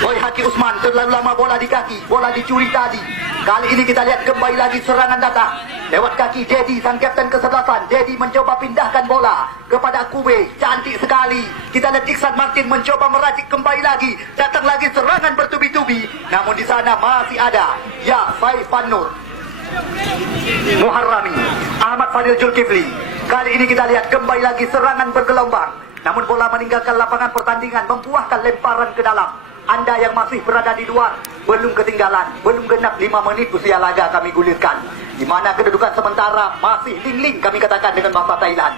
Boy Haki Usman terlalu lama bola di kaki, bola dicuri tadi. Kali ini kita lihat kembali lagi serangan datang lewat kaki Dedi, sang kapten kesebelasan. Dedi mencoba pindahkan bola kepada Kube, cantik sekali. Kita lihat Iksan Martin mencoba meracik kembali lagi. Datang lagi serangan bertubi-tubi, namun di sana masih ada ya Saifan Nur, Muharrami, Ahmad Fadil Zulkifli. Kali ini kita lihat kembali lagi serangan bergelombang, namun bola meninggalkan lapangan pertandingan, membuahkan lemparan ke dalam. Anda yang masih berada di luar, belum ketinggalan, belum genap 5 menit usia laga kami gulirkan, di mana kedudukan sementara masih ling-ling kami katakan dengan bahasa Thailand.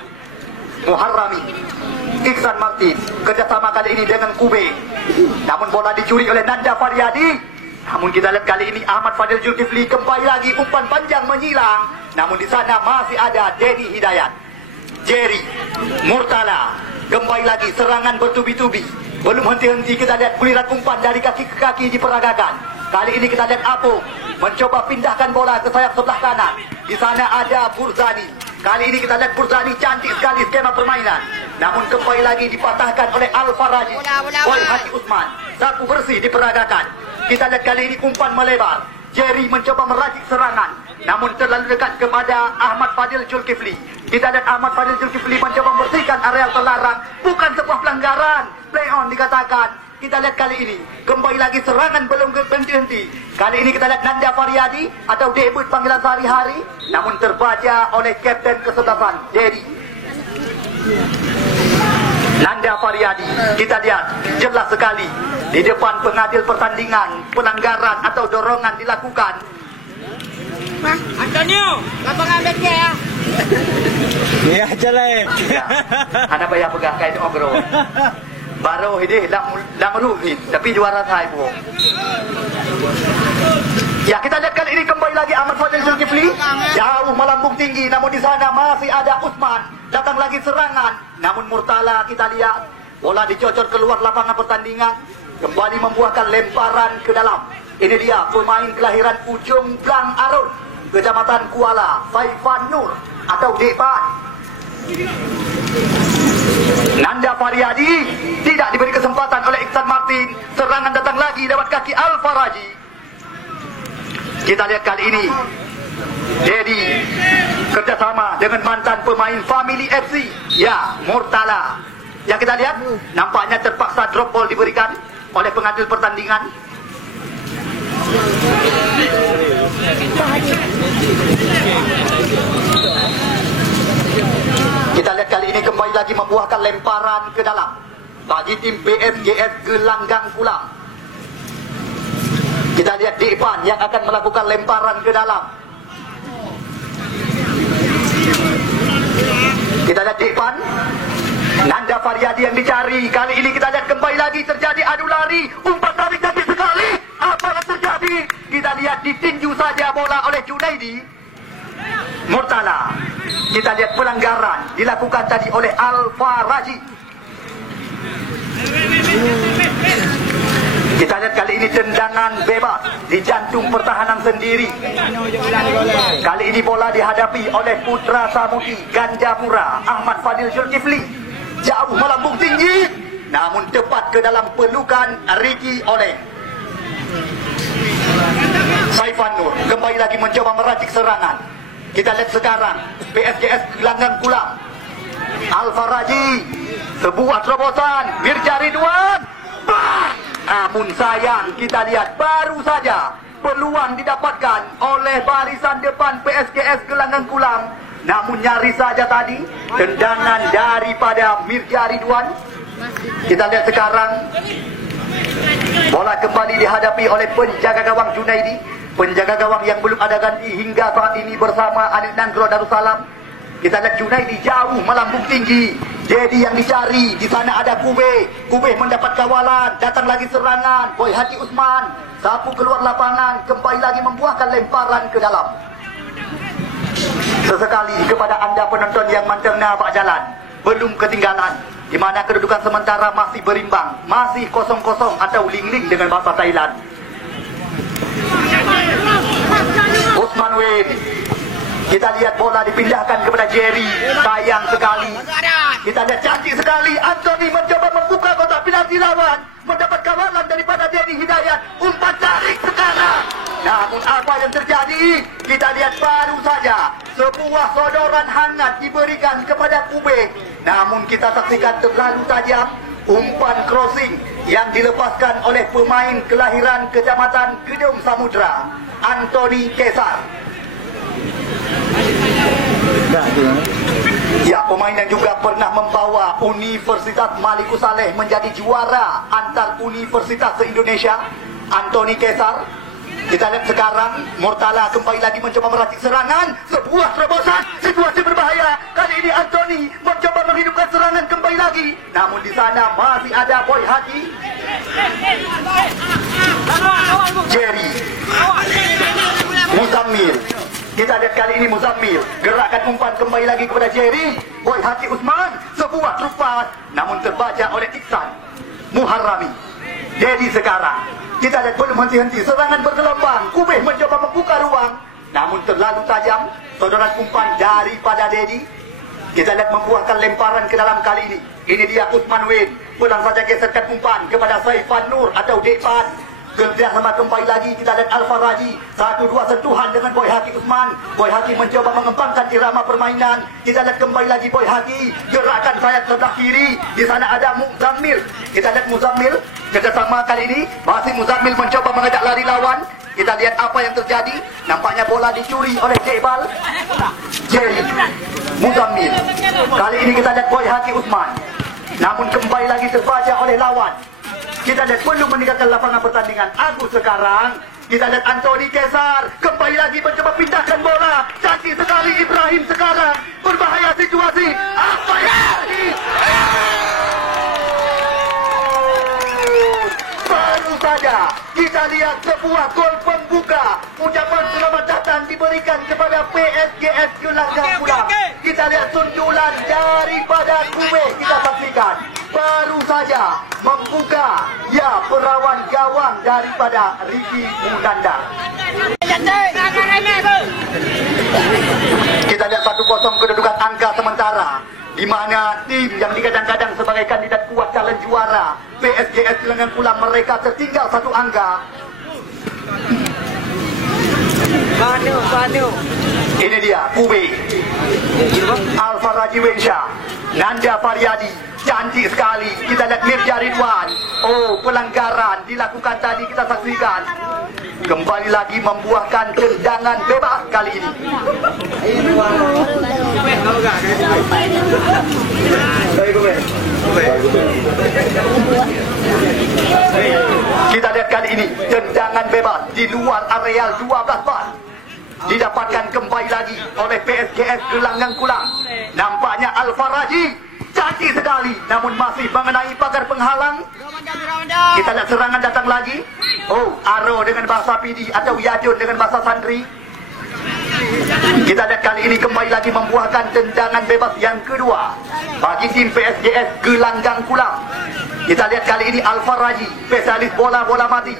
Muharrami, Iksan Martin, kerjasama kali ini dengan Kube, namun bola dicuri oleh Nanda Faryadi. Namun kita lihat kali ini Ahmad Fadil Zulkifli kembali lagi, umpan panjang menyilang, namun di sana masih ada Dedi Hidayat, Jerry, Murtala. Kembali lagi serangan bertubi-tubi, belum henti-henti. Kita lihat guliran umpan dari kaki ke kaki diperagakan. Kali ini kita lihat Apung mencoba pindahkan bola ke sayap sebelah kanan. Di sana ada Burzani. Kali ini kita lihat Burzani, cantik sekali skema permainan, namun kembali lagi dipatahkan oleh Al-Faraji. Boy Haki Usman, sapu bersih diperagakan. Kita lihat kali ini umpan melebar. Jerry mencoba meracik serangan, namun terlalu dekat kepada Ahmad Fadil Zulkifli. Kita lihat Ahmad Fadil Zulkifli mencoba membersihkan area terlarang. Bukan sebuah pelanggaran, play on dikatakan. Kita lihat kali ini kembali lagi serangan belum berhenti-henti. Kali ini kita lihat Nanda Faryadi atau debut panggilan sehari-hari, namun terbaca oleh kapten kesebelasan Dedi. Nanda Faryadi, kita lihat jelas sekali di depan pengadil pertandingan, pelanggaran atau dorongan dilakukan. Antonio, lapangan back ya. Ya jelek. Anak bayar pegang kain ogro. Baru ini lam ruhin, tapi juara Thai bu. Ya, kita lihat kali ini kembali lagi Ahmad Fadil Zulkifli jauh melambung tinggi, namun di sana masih ada Usman. Datang lagi serangan, namun Murtala kita lihat bola dicocor keluar lapangan pertandingan, kembali membuahkan lemparan ke dalam. Ini dia pemain kelahiran Ujung Blang Arun, Kecamatan Kuala, Saifan Nur atau Depan. Nanda Faryadi tidak diberi kesempatan oleh Iksan Martin. Serangan datang lagi lewat kaki Al-Faraji. Kita lihat kali ini Dedi kerjasama dengan mantan pemain Family FC, ya Murtala. Yang kita lihat nampaknya terpaksa drop ball diberikan oleh pengadil pertandingan. Kita lihat kali ini kembali lagi membuahkan lemparan ke dalam bagi tim PSGS Gelanggang Kulam. Kita lihat Depan yang akan melakukan lemparan ke dalam. Kita lihat Depan, Nanda Faryadi yang dicari. Kali ini kita lihat kembali lagi terjadi adu lari, umpan tarik cantik sekali. Apa yang terjadi? Kita lihat ditinju saja bola oleh Junaidi. Murtala. Kita lihat pelanggaran dilakukan tadi oleh Al-Faraji. Kita lihat kali ini tendangan bebas di jantung pertahanan sendiri. Kali ini bola dihadapi oleh Putra Samudi Ganjapura, Ahmad Fadil Zulkifli. Jauh melambung tinggi, namun tepat ke dalam pelukan Ricky oleh Saifan Nur. Kembali lagi mencoba meracik serangan. Kita lihat sekarang PSGS Gelanggang Kulam. Al-Faraji, sebuah terobosan, Mirja Ridwan. Namun sayang, kita lihat baru saja peluang didapatkan oleh barisan depan PSGS Gelanggang Kulam. Namun nyaris saja tadi tendangan daripada Mirja Ridwan. Kita lihat sekarang bola kembali dihadapi oleh penjaga gawang Junaidi. Penjaga gawang yang belum ada ganti hingga saat ini bersama Anik Nandro Darussalam. Kita lihat Junaidi jauh melambung tinggi. Jadi yang dicari di sana ada Kube. Kube mendapat kawalan. Datang lagi serangan. Boy Haki Usman sapu keluar lapangan. Kembali lagi membuahkan lemparan ke dalam. Sesekali kepada anda penonton yang mencerna bak jalan, belum ketinggalan, di mana kedudukan sementara masih berimbang, masih 0-0 atau ling-ling dengan bahasa Thailand. Usman Win. Kita lihat bola dipindahkan kepada Jerry. Sayang sekali. Kita lihat cantik sekali Anthony mencoba membuat membuka kotak penalti lawan, mendapat kawalan daripada Dedi Hidayat, umpan tarik sekarang. Namun apa yang terjadi? Kita lihat baru saja sebuah sodoran hangat diberikan kepada Kube. Namun kita saksikan terlalu tajam umpan crossing yang dilepaskan oleh pemain kelahiran Kecamatan Gedung Samudra, Anthony Kesar. Ya, pemain yang juga pernah membawa Universitas Maliku Saleh menjadi juara antar universitas se-Indonesia, Anthony Kesar. Kita lihat sekarang Murtala kembali lagi mencoba meracik serangan, sebuah terobosan, situasi berbahaya. Kali ini Anthony mencoba menghidupkan serangan kembali lagi. Namun di sana masih ada Boy Haji, Jerry, Muzammil. Kita lihat kali ini Muzammil gerakan umpan kembali lagi kepada Jerry, Boy Haji Usman, sebuah terupas namun terbaca oleh Iksan Muharrami. Dedi sekarang kita lihat belum henti-henti serangan bergelombang. Kubeh mencoba membuka ruang namun terlalu tajam sodoran umpan daripada Dedi. Kita lihat membuahkan lemparan ke dalam kali ini. Ini dia Usman Win, pulang saja geserkan umpan kepada Saifan Nur atau Depan. Kerjasama kembali lagi. Kita lihat Alfa Raji, 1-2 sentuhan dengan Boy Haki Usman. Boy Haki mencoba mengembangkan irama permainan. Kita lihat kembali lagi Boy Haki, gerakan sayap sebelah kiri. Di sana ada Muzammil. Kita lihat Muzammil kerjasama kali ini. Masih Muzammil mencoba mengajak lari lawan. Kita lihat apa yang terjadi. Nampaknya bola dicuri oleh Jebal Jerry, Muzammil. Kali ini kita lihat Boy Haki Usman, namun kembali lagi terbaca oleh lawan. Kita lihat belum meninggalkan lapangan pertandingan. Agus sekarang. Kita lihat Anthony Kesar kembali lagi mencoba pindahkan bola. Cantik sekali Ibrahim sekarang. Berbahaya situasi. Apa yang ini? Baru saja kita lihat sebuah gol pembuka. Ucapan selamat datang diberikan kepada PSGS Gelanggang Pulang. Kita lihat sundulan daripada Kube. Kita saksikan baru saja membuka, ya, perawan gawang daripada Ricky Mudandar. Kita lihat 1-0 kedudukan angka sementara, di mana tim yang digadang-gadang sebagai kandidat kuat calon juara PSGS Gelanggang Pulang, mereka tertinggal 1 angka. Ini dia Kube, Alfa Raji Wensha, Nanda Faryadi. Cantik sekali. Kita lihat Mirja Ridwan. Oh, pelanggaran dilakukan tadi, kita saksikan. Kembali lagi membuahkan tendangan bebas kali ini. Kita lihat kali ini tendangan bebas di luar areal 12 bal. Didapatkan kembali lagi oleh PSGS Gelanggang Kulang. Nampaknya Alfa Raji cantik sekali, namun masih mengenai pagar penghalang. Kita lihat serangan datang lagi. Oh, Aro dengan bahasa PD atau Yajun dengan bahasa Sandri. Kita lihat kali ini kembali lagi membuahkan tendangan bebas yang kedua bagi tim PSGS Gelanggang Kulang. Kita lihat kali ini Alfa Raji, spesialis bola-bola mati.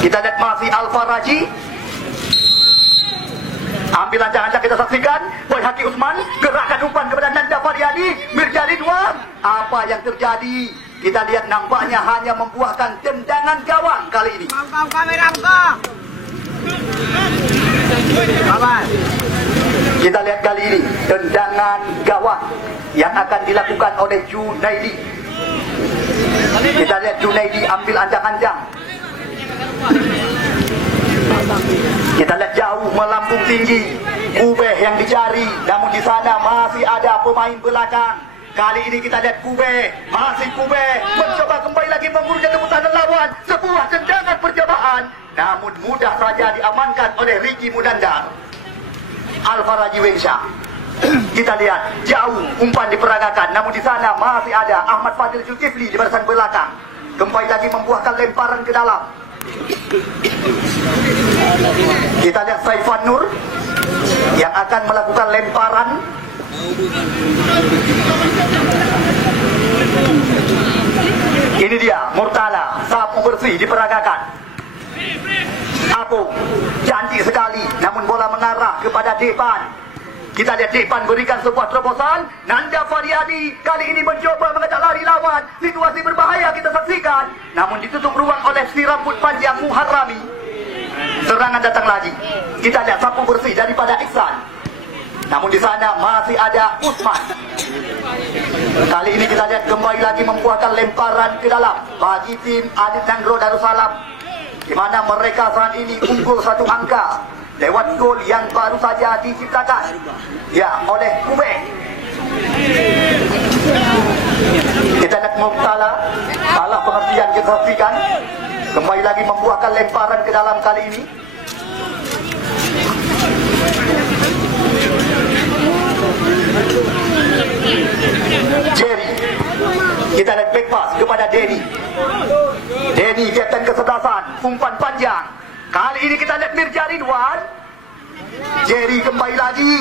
Kita lihat masih Alfa Raji. Ambil ancang-ancang, kita saksikan Boy Haki Usman, gerakan umpan kepada Nanda Faryadi, Mirja Ridwan. Apa yang terjadi? Kita lihat nampaknya hanya membuahkan tendangan gawang kali ini. Kita lihat kali ini tendangan gawang yang akan dilakukan oleh Junaidi. Kita lihat Junaidi ambil ancang-ancang. Kita lihat jauh melambung tinggi Kubeh yang dicari, namun di sana masih ada pemain belakang. Kali ini kita lihat Kubeh, masih Kubeh mencoba kembali lagi mengurungkan keputusan lawan. Sebuah tendangan percobaan, namun mudah saja diamankan oleh Ricky Mudandar. Alfa Raji Wensha. Kita lihat jauh umpan diperagakan, namun di sana masih ada Ahmad Fadil Zulkifli di barisan belakang. Kembali lagi membuahkan lemparan ke dalam. Kita lihat Saifan Nur yang akan melakukan lemparan. Ini dia Murtala, sapu bersih diperagakan. Apung, cantik sekali. Namun bola mengarah kepada depan. Kita lihat depan berikan sebuah terobosan. Nanda Faryadi kali ini mencoba mengajak lari lawan. Situasi berbahaya kita saksikan. Namun ditutup ruang oleh si rambut panjang Muharrami. Serangan datang lagi. Kita lihat sapu bersih daripada Iksan. Namun di sana masih ada Usman. Kali ini kita lihat kembali lagi membuahkan lemparan ke dalam bagi tim Adit Nangro Darussalam, di mana mereka saat ini unggul 1 angka lewat gol yang baru saja diciptakan ya oleh Kube. Kita lihat Murtala, salah pengertian kita saksikan, kembali lagi membuahkan lemparan ke dalam kali ini. Jerry, kita lihat back pass kepada Denny. Denny kapten kesebelasan, umpan panjang. Kali ini kita lihat Mirja Ridwan. Jerry kembali lagi.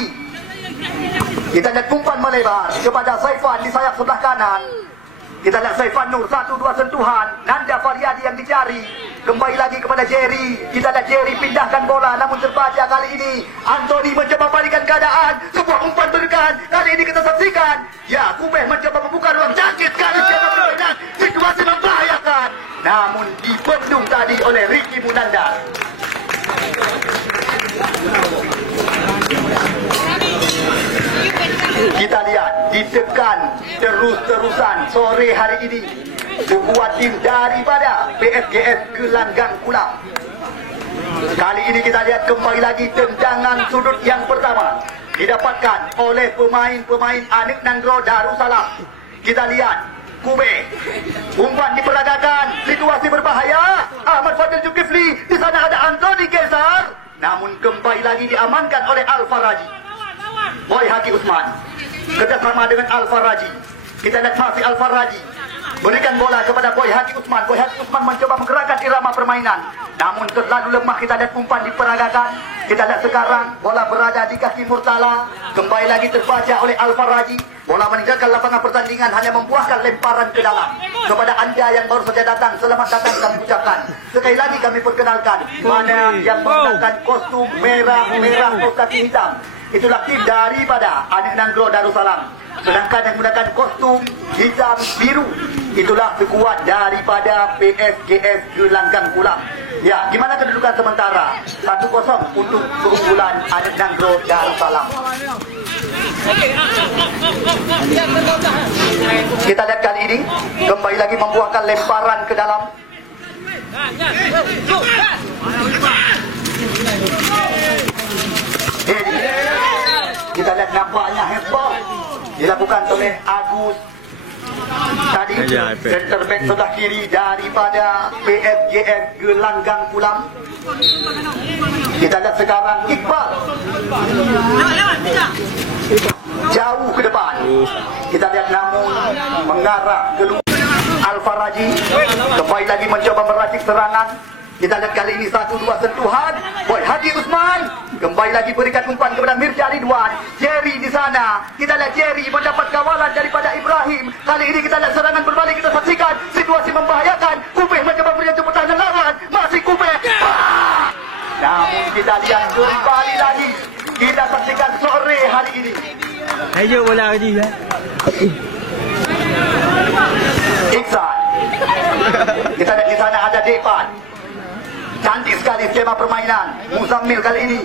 Kita lihat umpan melebar kepada Saifan di sayap sebelah kanan. Kita lihat Saifan Nur 1-2 sentuhan. Nanda Faryadi yang dicari. Kembali lagi kepada Jerry. Kita lihat Jerry pindahkan bola, namun terbaca kali ini. Anthony mencoba balikan keadaan. Sebuah umpan berikan. Kali ini kita saksikan. Ya, Kubeh mencoba membuka ruang. Cantik sekali siapa permainan. Situasi membahayakan. Namun dibendung tadi oleh Ricky Munandar. Kita lihat ditekan terus-terusan sore hari ini sebuah tim daripada PSGS Gelanggang Kulam. Kali ini kita lihat kembali lagi tendangan sudut yang pertama didapatkan oleh pemain-pemain Adit Nangro Darussalam. Kita lihat Kube, umpan diperagakan, situasi berbahaya. Ahmad Fadil Zulkifli, di sana ada Anthony Kesar, namun kembali lagi diamankan oleh Al-Faraji. Boy Haki Usman kerjasama dengan Al-Faraji. Kita lihat masih Al-Faraji berikan bola kepada Boy Haki Usman. Boy Haki Usman mencoba menggerakkan irama permainan, namun terlalu lemah. Kita lihat umpan diperagakan. Kita lihat sekarang bola berada di kaki Murtala. Kembali lagi terbaca oleh Al-Faraji. Bola meninggalkan lapangan pertandingan, hanya membuahkan lemparan ke dalam. Kepada anda yang baru saja datang, selamat datang kami ucapkan. Sekali lagi kami perkenalkan, mana yang menggunakan kostum merah kaki hitam, itulah tim daripada Adit Nangro Darussalam. Sedangkan yang menggunakan kostum hitam biru, itulah sekuat daripada PSGS Gelanggang Kulam. Ya, gimana kedudukan sementara? 1-0 untuk keunggulan Adit Nangro Darussalam. Kita lihat kali ini kembali lagi membuahkan lemparan ke dalam. Kita lihat nampaknya heboh dilakukan oleh Agus tadi, center back sebelah kiri daripada PSGS Gelanggang Kulam. Kita lihat sekarang Iqbal jauh ke depan. Kita lihat namun mengarah ke Al-Faraji kembali lagi mencoba meracik serangan. Kita lihat kali ini 1-2 sentuhan. Boy Haki Usman kembali lagi berikan umpan kepada Mirja Ridwan. Jerry di sana. Kita lihat Jerry mendapat kawalan daripada Ibrahim. Kali ini kita lihat serangan berbalik, kita saksikan. Situasi membahayakan. Kubeh mencoba menyentuh pertahanan lawan. Masih Kubeh. Namun kita lihat kembali lagi. Kita saksikan sore hari ini. Ayo bola lagi ya. Iksan. Kita lihat di sana ada Depan. Cantik sekali skema permainan. Muzammil kali ini.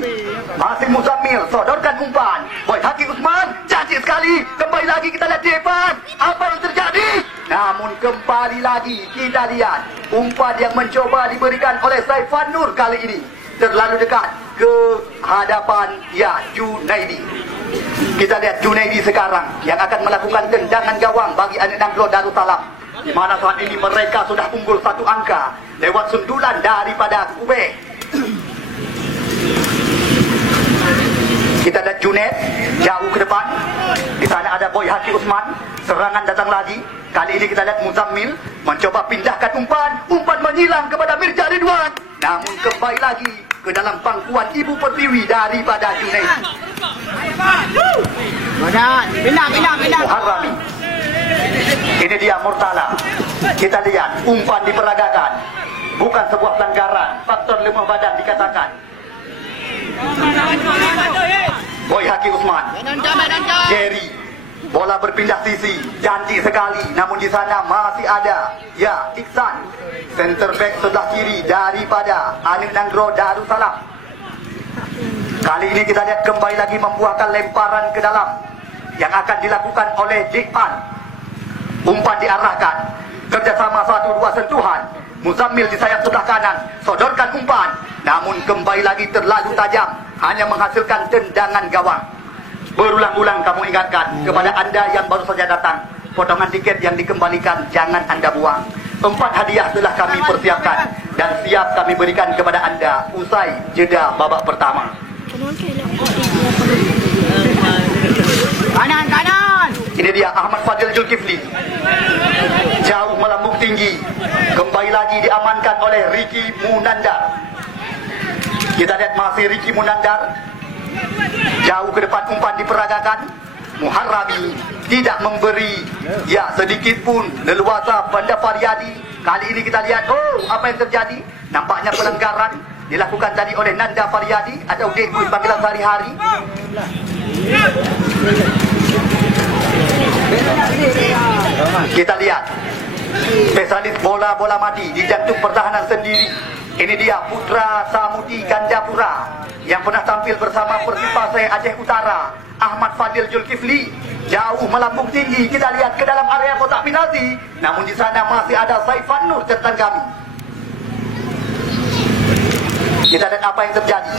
Masih Muzammil. Sodorkan umpan. Boy Haki Usman. Cantik sekali. Kembali lagi kita lihat Depan. Apa yang terjadi? Namun kembali lagi kita lihat umpan yang mencoba diberikan oleh Saifan Nur kali ini terlalu dekat ke hadapan ya Junaidi. Kita lihat Junaidi sekarang yang akan melakukan tendangan gawang bagi Adit Nangro Darussalam, di mana saat ini mereka sudah unggul 1 angka lewat sundulan daripada Kube. Kita lihat Junaid jauh ke depan. Di sana ada Boy Haki Usman. Serangan datang lagi. Kali ini kita lihat Muzammil mencoba pindahkan umpan. Umpan menyilang kepada Mirja Ridwan. Namun kembali lagi ke dalam pangkuan Ibu Pertiwi daripada Junaid. Pindah. Muharrami. Ini dia Murtala. Kita lihat umpan diperagakan. bukan sebuah pelanggaran. Faktor lemah badan dikatakan. Boy Haki Usman, Jerry, bola berpindah sisi, cantik sekali. Namun di sana masih ada, ya, Iksan, center back sebelah kiri daripada Anil Nangro Darussalam. Kali ini kita lihat kembali lagi membuahkan lemparan ke dalam yang akan dilakukan oleh Jikpan. Umpan diarahkan, kerjasama 1-2 sentuhan. Muzammil di sayap sebelah kanan, sodorkan umpan. Namun kembali lagi terlalu tajam, hanya menghasilkan tendangan gawang. Berulang-ulang kamu ingatkan kepada anda yang baru saja datang, potongan tiket yang dikembalikan jangan anda buang. 4 hadiah telah kami persiapkan dan siap kami berikan kepada anda usai jeda babak pertama. Kanan. Ini dia Ahmad Fadil Zulkifli, jauh melambung tinggi, kembali lagi diamankan oleh Ricky Munandar. Kita lihat masih Ricky Munandar, jauh ke depan umpan diperagakan. Muharrami tidak memberi, ya, sedikit pun leluasa pada Faryadi. Kali ini kita lihat, apa yang terjadi? Nampaknya pelanggaran dilakukan tadi oleh Nanda Faryadi atau Dekui panggilan sehari-hari. Kita lihat spesialis bola mati di jantung pertahanan sendiri. Ini dia Putra Samudi Gandapura yang pernah tampil bersama Persipasai Aceh Utara. Ahmad Fadil Zulkifli jauh melambung tinggi. Kita lihat ke dalam area kotak penalti. Namun di sana masih ada Saifan Nur catatan kami. Kita lihat apa yang terjadi.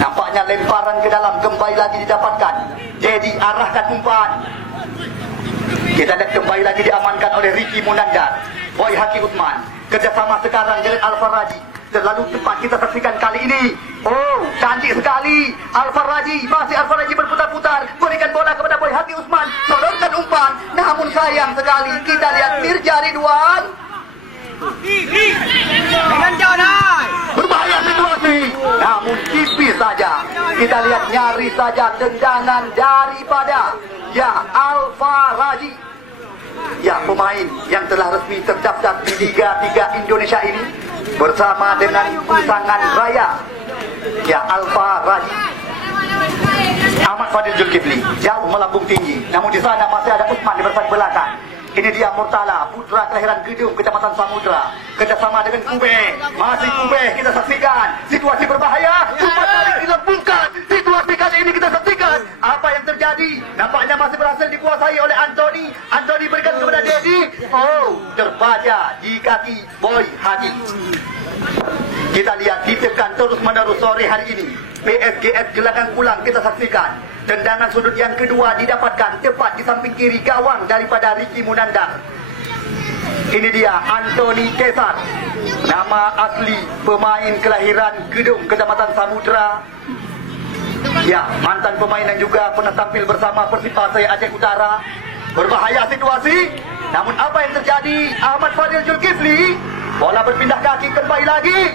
Nampaknya lemparan ke dalam kembali lagi didapatkan. Jadi arahkan umpan. Kita lihat kembali lagi diamankan oleh Ricky Munandar. Boy Haki Usman, kerjasama sekarang dengan Al-Faraji. Terlalu cepat kita saksikan kali ini. Cantik sekali Al-Faraji. Masih Al-Faraji berputar-putar, berikan bola kepada Boy Haki Usman, sodorkan umpan. Namun sayang sekali kita lihat Mirja Ridwan. Berbahaya situasi, namun tipis saja. Kita lihat nyaris saja tendangan daripada, ya, Al-Faraji, ya, pemain yang telah resmi terdaftar di Liga 3 Indonesia ini bersama dengan Kusangan Raya, ya, Al-Faraji. Ahmad Fadil Zulkifli jauh melambung tinggi, namun di sana masih ada Usman di bersama belakang. Ini dia Murtala, putra kelahiran Gedung, Kecamatan Samudra, kerjasama dengan Kube. Masih Kube kita saksikan. Situasi berbahaya, umpan balik dilempungkan. Situasi kali ini kita saksikan. Apa yang terjadi? Nampaknya masih berhasil dikuasai oleh Anthony. Anthony berikan kepada Dedi. Terbaca di kaki Boy Haki. Kita lihat ditekan terus menerus sore hari ini. PSGS Gelanggang Pulang kita saksikan. Tendangan sudut yang kedua didapatkan tepat di samping kiri gawang daripada Ricky Munandar. Ini dia Anthony Kesar, nama asli pemain kelahiran Gedung, Kecamatan Samudra. Ya, mantan pemain dan juga pernah tampil bersama Persipasai Aceh Utara. Berbahaya situasi, namun apa yang terjadi? Ahmad Fadil Zulkifli, bola berpindah kaki kembali lagi.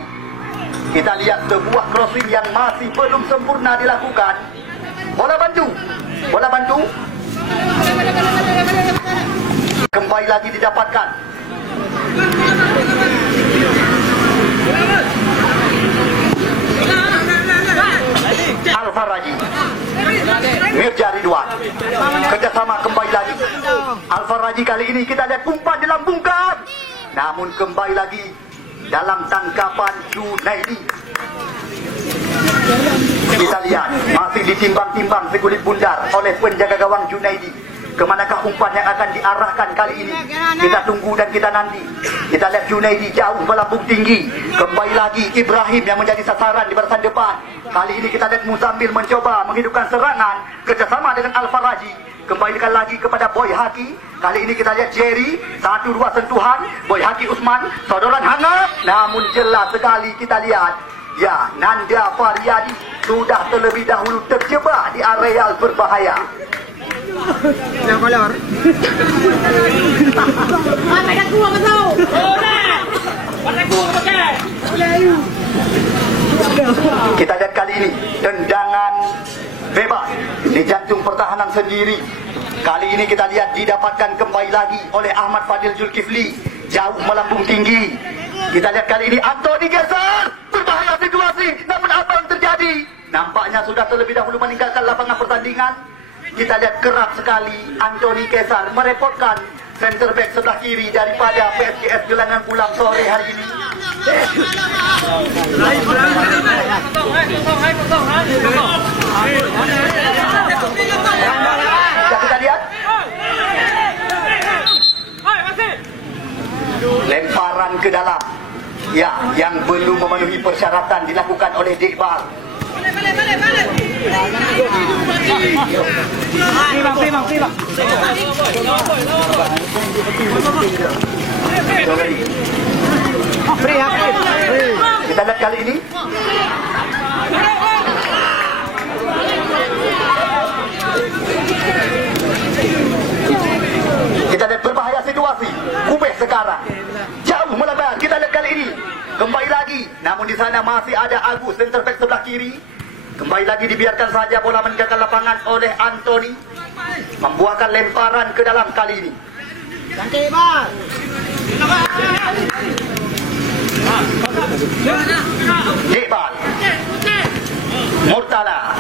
Kita lihat sebuah crossing yang masih belum sempurna dilakukan. Bola bantu. Kembali lagi didapatkan. Al-Faraji, Mirja Ridwan, kerjasama kembali lagi. Al-Faraji kali ini kita lihat umpan dilambungkan, namun kembali lagi dalam tangkapan Junaidi. Kita lihat masih ditimbang-timbang sekulit bundar oleh penjaga gawang Junaidi. Kemanakah umpan yang akan diarahkan kali ini? Kita tunggu dan kita nanti. Kita lihat Junaidi jauh melambung tinggi. Kembali lagi Ibrahim yang menjadi sasaran di barisan depan. Kali ini kita lihat Muzammil mencoba menghidupkan serangan kerjasama dengan Al-Faraji. Kembalikan lagi kepada Boy Haki. Kali ini kita lihat Jerry, 1-2 sentuhan. Boy Haki Usman, sodoran hangat. Namun jelas sekali kita lihat, ya, Nanda Faryadi sudah terlebih dahulu terjebak di areal berbahaya. Kita lihat kali ini tendangan bebas di jantung pertahanan sendiri. Kali ini kita lihat didapatkan kembali lagi oleh Ahmad Fadil Zulkifli, jauh melambung tinggi. Kita lihat kali ini Anthony geser. Berbahaya situasi. Namun apa yang terjadi? Nampaknya sudah terlebih dahulu meninggalkan lapangan pertandingan. Kita lihat kerap sekali Anthony geser merepotkan center back sebelah kiri daripada PSGS Gelangan Kulam sore hari ini. Kita lihat lemparan ke dalam. Ya, yang belum memenuhi persyaratan dilakukan oleh Dekbal. Kita lihat kali ini kita lihat berbahaya situasi. Kubeh sekarang jauh melebar. Kita lihat kali ini kembali lagi, namun di sana masih ada Agus center back sebelah kiri. Kembali lagi dibiarkan saja bola meninggalkan lapangan oleh Anthony, membuahkan lemparan ke dalam kali ini. Cantik, Bang. Dekbal Murtala.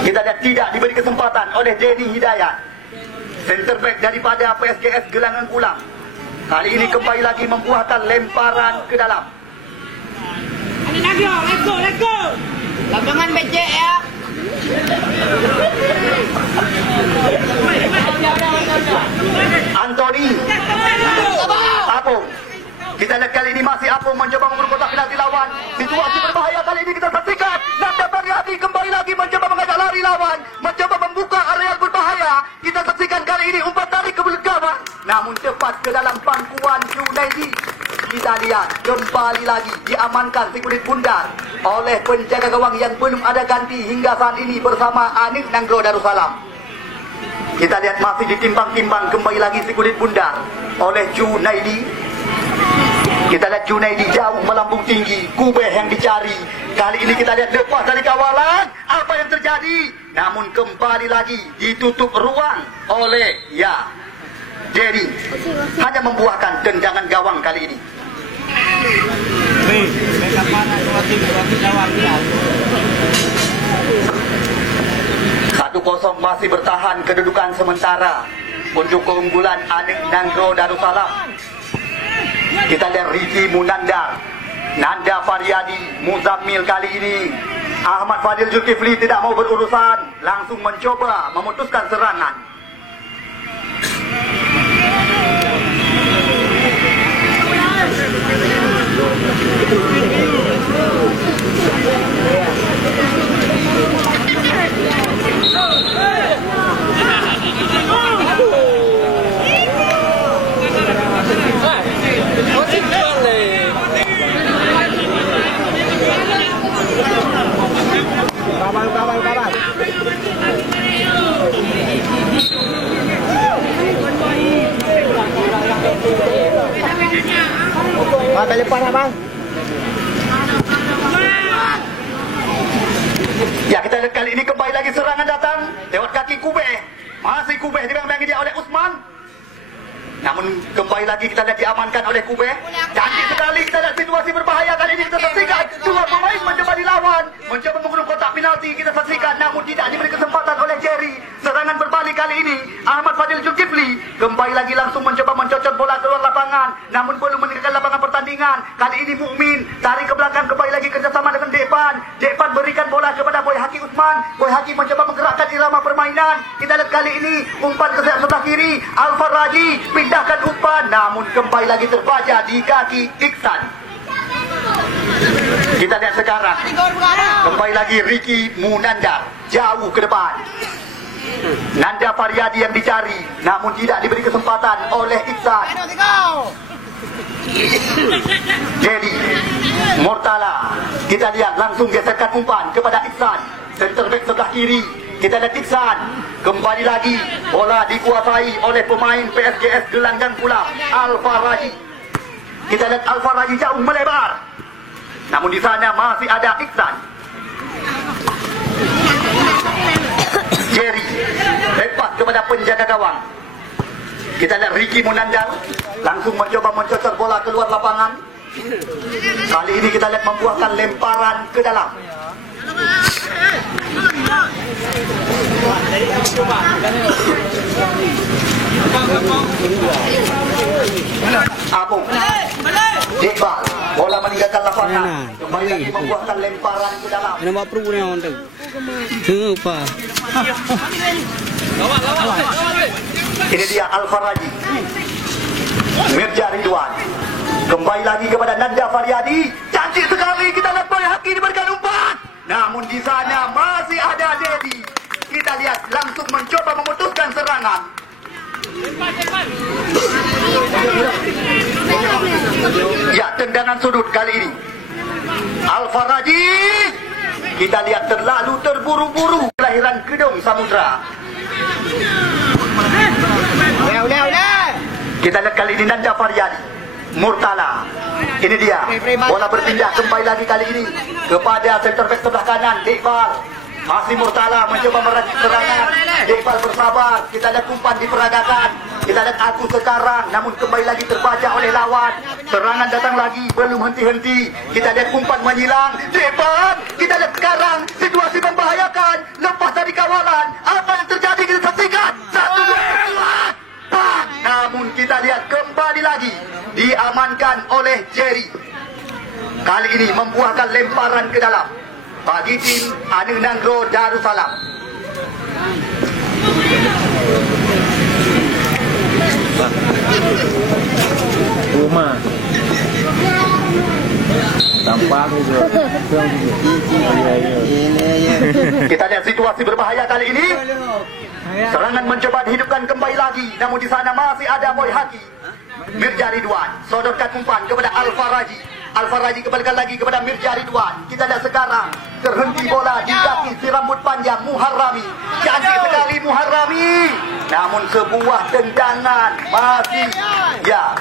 Kita lihat tidak diberi kesempatan oleh Denny Hidayat, center back daripada PSGS Gelangan Kulam. Kali ini kembali lagi membuahkan lemparan ke dalam. Let's go. Lapangan becek ya. Anthony Apung. Kita lihat kali ini masih Apung mencoba mengurung kotak penalti lawan. Situasi berbahaya kali ini kita saksikan. Nanda Faryadi kembali lagi mencoba mengajak lari lawan, mencoba membuka area berbahaya. Kita saksikan kali ini umpan tarik ke belakang, namun cepat ke dalam pangkuan Junaidi. Kita lihat kembali lagi diamankan si kulit bundar oleh penjaga gawang yang belum ada ganti hingga saat ini bersama Anik Nanggro Darussalam. Kita lihat masih ditimbang-timbang kembali lagi si kulit bundar oleh Junaidi. Kita lihat Junaidi jauh melambung tinggi. Kubeh yang dicari. Kali ini kita lihat lepas dari kawalan. Apa yang terjadi? Namun kembali lagi ditutup ruang oleh Jerry. Hanya membuahkan tendangan gawang kali ini. 1-0 masih bertahan kedudukan sementara untuk keunggulan Anik Nanggro Darussalam. Kita lihat Ricky Munandar, Nanda Faryadi, Muzammil kali ini. Ahmad Fadil Zulkifli tidak mau berurusan, langsung mencoba memutuskan serangan. Balik depan abang. Ya, kita lihat kali ini kembali lagi serangan datang lewat kaki Kubeh. Masih Kubeh dibayang-bayangi dia oleh Usman. Namun kembali lagi kita lihat diamankan oleh Kubeh. Cantik sekali, kita lihat situasi berbahaya kali ini. Kita saksikan dua pemain mencoba dilawan, mencoba mengurung kotak penalti. Kita saksikan namun tidak diberi kesempatan oleh Jerry. Serangan berbalik kali ini Ahmad Fadil Zulkifli kembali lagi langsung mencoba mencocok bola keluar lapangan, namun belum meninggalkan lapangan pertandingan. Kali ini Mukmin tarik ke belakang, kembali lagi kerjasama dengan Depan. Depan berikan bola kepada Boy Haki Usman. Boy Haki mencoba menggerakkan irama permainan. Kita lihat kali ini umpan ke sayap sebelah kiri. Alfa Raji pindahkan umpan, namun kembali lagi terbaca di kaki Iksan. Kita lihat sekarang kembali lagi Ricky Munandar jauh ke depan. Nanda Faryadi yang dicari, namun tidak diberi kesempatan oleh Iksan. Jadi Murtala, kita lihat langsung geserkan umpan kepada Iksan, center back sebelah kiri. Kita lihat Iksan, kembali lagi bola dikuasai oleh pemain PSGS Gelangan Kulam, Alfa Raji. Kita lihat Alfa Raji jauh melebar, namun di sana masih ada Iksan. Jerry lepas kepada penjaga gawang. Kita lihat Ricky Munandal langsung mencoba mencocor bola keluar lapangan. Kali ini kita lihat membuahkan lemparan ke dalam. Apung Iqbal, bola meninggalkan lapangan. Kembali lagi membuahkan lemparan ke dalam. Nama pro ni orang tu. Tengok apa? Ini dia Al-Faraji, Mirza Ridwan. Kembali lagi kepada Nanda Faryadi. Cantik sekali, kita lihat Boy Haki diberikan umpan. Namun di sana masih ada Dedi. Kita lihat langsung mencoba memutuskan serangan. Ya, tendangan sudut kali ini. Al-Faraji, kita lihat terlalu terburu-buru. Kelahiran Kedung Samudra. Kita lihat kali ini Nanda Faryadi, Murtala. Ini dia, bola berpindah kembali lagi kali ini kepada center back sebelah kanan, Iqbal. Masih Murtala mencoba meracik serangan. Iqbal bersabar. Kita lihat umpan diperagakan. Kita lihat Agus sekarang, namun kembali lagi terbaca oleh lawan. Serangan datang lagi, belum henti-henti. Kita lihat umpan menyilang. Iqbal, kita lihat sekarang situasi membahayakan. Lepas dari kawalan, apa yang terjadi kita saksikan. 1-2. Namun kita lihat kembali lagi diamankan oleh Jerry. Kali ini membuahkan lemparan ke dalam bagi tim Anu Nangro Darussalam. Rumah. Tampak juga. Kita lihat situasi berbahaya kali ini. Serangan mencoba dihidupkan kembali lagi, namun di sana masih ada Boy Haki. Mirza Ridwan sodorkan umpan kepada Al-Faraji. Al-Faraji kembalikan lagi kepada Mirza Ridwan. Kita lihat sekarang terhenti bola di kaki si rambut panjang Muharrami. Cantik sekali Muharrami. Namun sebuah tendangan masih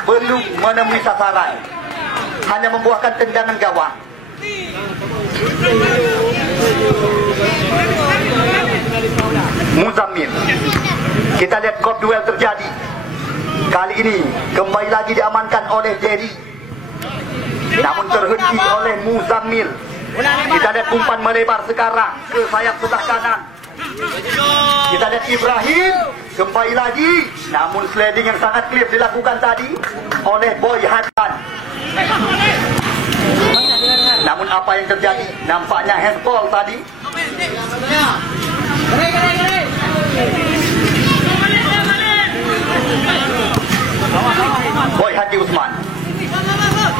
belum menemui sasaran. Hanya membuahkan tendangan gawang. Muzammil. Kita lihat kop duel terjadi. Kali ini kembali lagi diamankan oleh Jerry, namun terhenti oleh Muzammil. Kita lihat umpan melebar sekarang ke sayap sebelah kanan. Kita lihat Ibrahim kembali lagi, namun sliding yang sangat clear dilakukan tadi oleh Boy Hasan. Namun apa yang terjadi? Nampaknya handball tadi. Boy Haji Usman.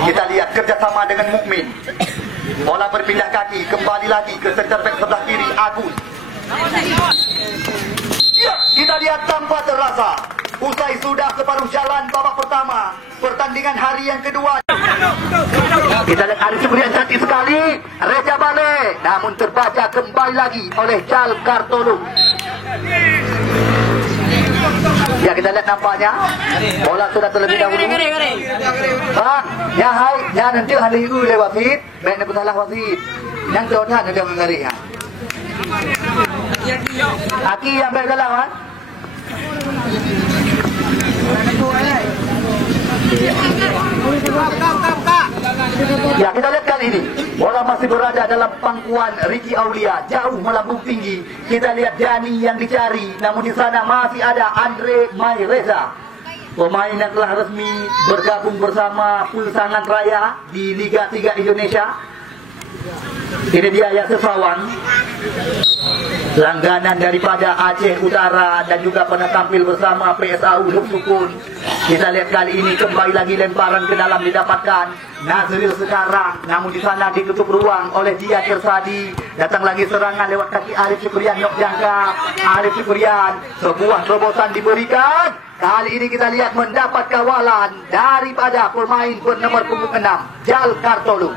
Kita lihat kerjasama dengan Mukmin. Bola berpindah kaki kembali lagi ke center back sebelah kiri Agus. Ya, kita lihat tanpa terasa usai sudah separuh jalan babak pertama pertandingan hari yang kedua. Kita lihat Arif Syukrian cantik sekali, Reza balik, namun terbaca kembali lagi oleh Jal Kartolo. Ya, kita lihat nampaknya bola sudah terlebih dahulu. Bang, ya hai, ya nanti hari itu lewat wasit, main aku salah wasit. Yang tahunnya ada yang mengari ya. Aki yang bergalawan. Ya, kita lihat kali ini bola masih berada dalam pangkuan Ricky Aulia, jauh melambung tinggi. Kita lihat Dani yang dicari, namun di sana masih ada Andre Maireza, pemain yang telah resmi bergabung bersama Pulsangan Raya di Liga 3 Indonesia. Ini dia ya Sesawan, langganan daripada Aceh Utara dan juga pernah tampil bersama PSAU Luk Sukun. Kita lihat kali ini kembali lagi lemparan ke dalam didapatkan Nazril sekarang, namun di sana ditutup ruang oleh Dia Kirsadi. Datang lagi serangan lewat kaki Arif Syukrian, nok jangka Arif Syukrian, sebuah terobosan diberikan. Kali ini kita lihat mendapat kawalan daripada pemain bernomor punggung 6 Jal Kartolo.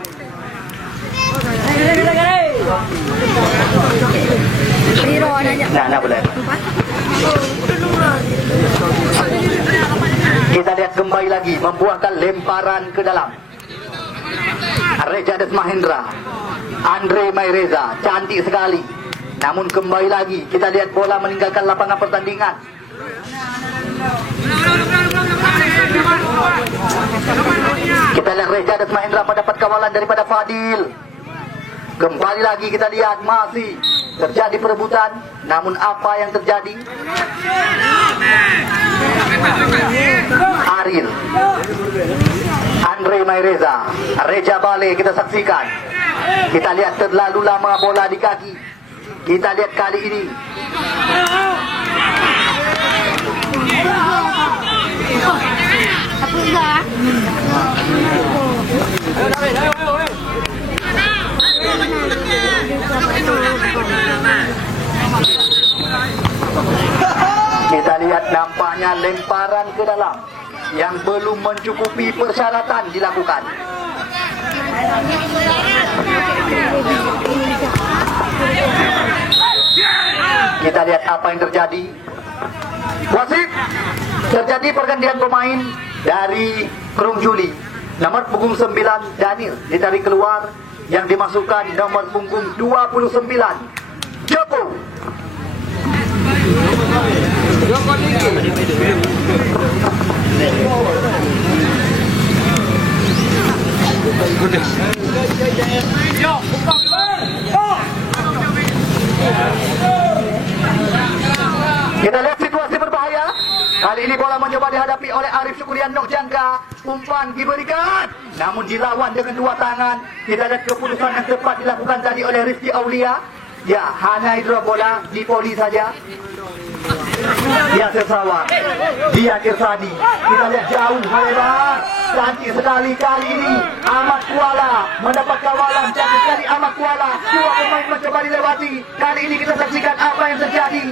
Nah, boleh. Kita lihat kembali lagi membuahkan lemparan ke dalam. Reza Desmahendra, Andre Maireza, cantik sekali. Namun kembali lagi kita lihat bola meninggalkan lapangan pertandingan. Kita lihat Reza dan Mahendra mendapat kawalan daripada Fadil. Kembali lagi kita lihat masih terjadi perebutan. Namun apa yang terjadi? Aril, Andre Maireza, Reza Bale kita saksikan. Kita lihat terlalu lama bola di kaki. Kita lihat kali ini. Apa enggak? Kita lihat nampaknya lemparan ke dalam yang belum mencukupi persyaratan dilakukan. Kita lihat apa yang terjadi. Wasit, terjadi pergantian pemain dari Perung Juli. Nomor punggung 9 Daniel ditarik keluar, yang dimasukkan nomor punggung 29 Joko. Kita lihat situasi berbahaya. Kali ini bola mencoba dihadapi oleh Arif Syukurian Nok Jangka. Umpan diberikan, namun dilawan dengan dua tangan. Kita lihat keputusan yang tepat dilakukan tadi oleh Rizky Aulia. Ya, hanya hidro bola di poli saja. Dia Sesawang, dia Irsadi. Kita lihat jauh lebar, cantik sekali kali ini. Ahmad Kuala mendapat kawalan, cantik sekali Ahmad Kuala. Dua pemain mencoba dilewati. Kali ini kita saksikan apa yang terjadi.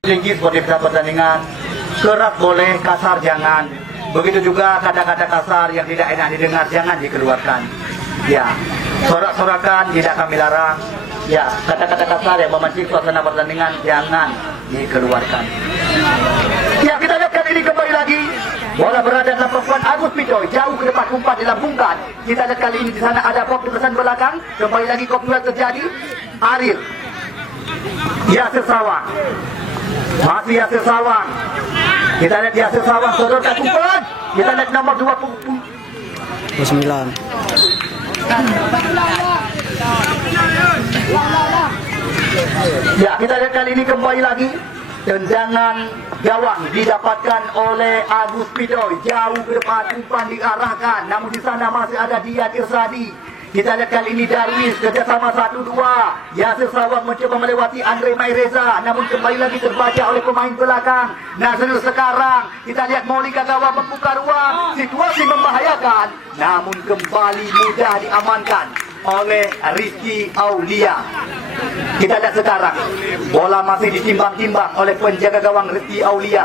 Tinggi seperti pertandingan, keras boleh, kasar jangan. Begitu juga kata-kata kasar yang tidak enak didengar jangan dikeluarkan. Ya, sorak-sorakan tidak kami larang. Ya, kata-kata kasar yang memancing suasana pertandingan jangan dikeluarkan. Ya, kita lihat kali ini kembali lagi. Bola berada dalam pangkuan Agus Pidoy, jauh ke depan umpan dilambungkan. Kita lihat kali ini di sana ada pop di pesan belakang. Kembali lagi kopulasi terjadi. Aril, Yasir Sawang, masih Yasir Sawang. Kita lihat Yasir Sawang sodorkan umpan. Kita lihat nomor 29. Ya, kita lihat kali ini kembali lagi. Tendangan gawang didapatkan oleh Agus Pidoy, jauh ke depan umpan diarahkan. Namun di sana masih ada Dian Irsadi. Kita lihat kali ini Darwis kerjasama 1-2. Yasir Sawang mencoba melewati Andre Maireza, namun kembali lagi terbaca oleh pemain belakang. Nazrul sekarang. Kita lihat Maulika Gawa membuka ruang. Situasi membahayakan, namun kembali mudah diamankan oleh Rizky Aulia. Kita lihat sekarang bola masih ditimbang-timbang oleh penjaga gawang Rizky Aulia.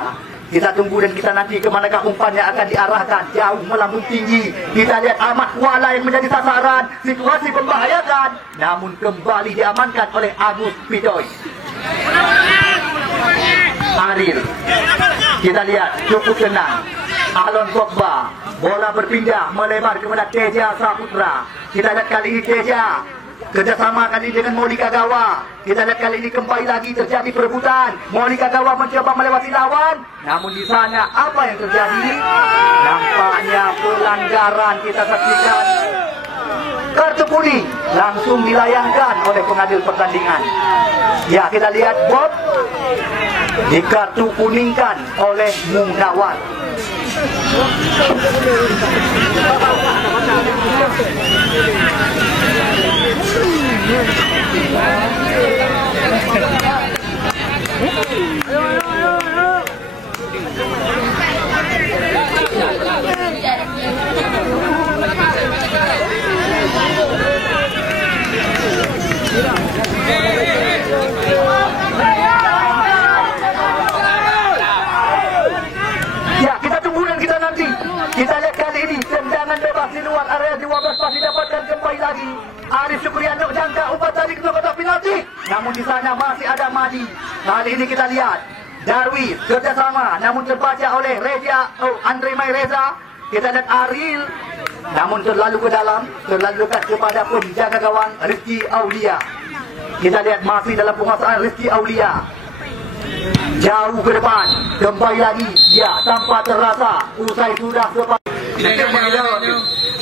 Kita tunggu dan kita nanti kemanakah umpannya akan diarahkan. Jauh melambung tinggi. Kita lihat Ahmad Kuala yang menjadi sasaran. Situasi membahayakan, namun kembali diamankan oleh Agus Pidoy. Aril, kita lihat cukup tenang. Alon Pogba, bola berpindah melebar kepada Teja Saputra. Kita lihat kali ini Teja kerjasama kali ini dengan Maulika Gawa. Kita lihat kali ini kembali lagi terjadi perebutan. Maulika Gawa mencoba melewati lawan, namun di sana apa yang terjadi? Nampaknya pelanggaran. Kita saksikan kartu kuning langsung dilayangkan oleh pengadil pertandingan. Ya, kita lihat Bob di kartu kuningkan oleh Munawar. Ya, kita tunggu dan kita nanti. Kita lihat kali ini tendangan bebas di luar area 12 masih dapatkan kembali lagi. Arif Syukurian Nok Jangka, umpan tadi ke kotak penalti. namun di sana masih ada Madi. Kali ini kita lihat Darwis kerjasama, namun terbaca oleh Andre Maireza. Kita lihat Aril, namun terlalu ke dalam, terlalu dekat kepada penjaga gawang Rizky Aulia. Kita lihat masih dalam penguasaan Rizky Aulia. Jauh ke depan, kembali lagi, ya tanpa terasa, usai sudah sepas.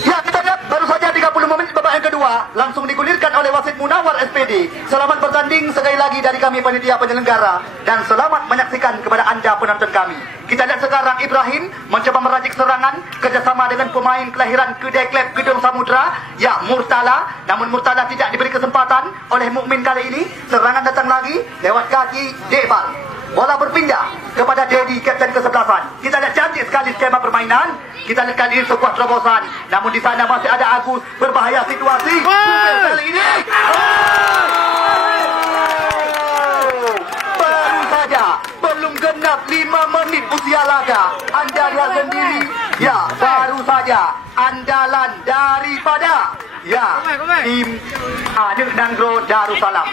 Ya, kita lihat baru saja 30 menit babak yang kedua langsung digulirkan oleh wasit Munawar SPD. Selamat bertanding sekali lagi dari kami panitia penyelenggara dan selamat menyaksikan kepada anda penonton kami. Kita lihat sekarang Ibrahim mencoba meracik serangan kerjasama dengan pemain kelahiran Kedai Klub Gedung Samudra, ya Murtala. Namun Murtala tidak diberi kesempatan oleh Mukmin kali ini. Serangan datang lagi lewat kaki Debal. Bola berpindah kepada Dedi, kapten ke-11. Kita lihat cantik sekali skema permainan. Kita lihat kali ini sebuah terobosan. Namun di sana masih ada Agus, berbahaya situasi. Kali ini baru saja, belum genap 5 menit usia laga. Anda lihat sendiri, ya baru saja andalan daripada tim Adik Nangro Darussalam.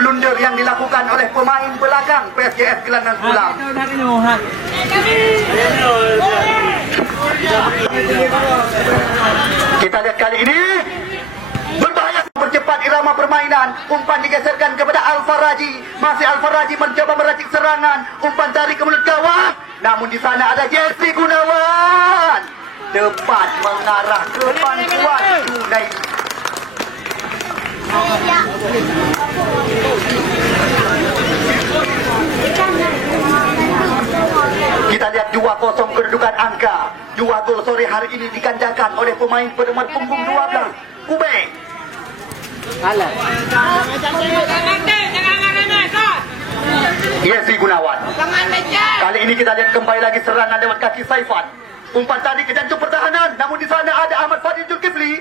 Blunder yang dilakukan oleh pemain belakang PSGS Kelantan Sulam. Kita lihat kali ini berbahaya, percepat irama permainan. Umpan digeserkan kepada Al-Faraji. Masih Al-Faraji mencoba meracik serangan. Umpan tarik ke mulut gawang. Namun di sana ada Jesse Gunawan. Depan mengarah ke pangkuan Junaidi. Kita lihat 2-0 kedudukan angka. 2 gol sore hari ini digandakan oleh pemain bernomor punggung 12 Kube. Yesi Gunawan. Kali ini kita lihat kembali lagi serangan lewat kaki Saifan. Umpan tadi ke jantung pertahanan, namun di sana ada Ahmad Fadil Zulkifli.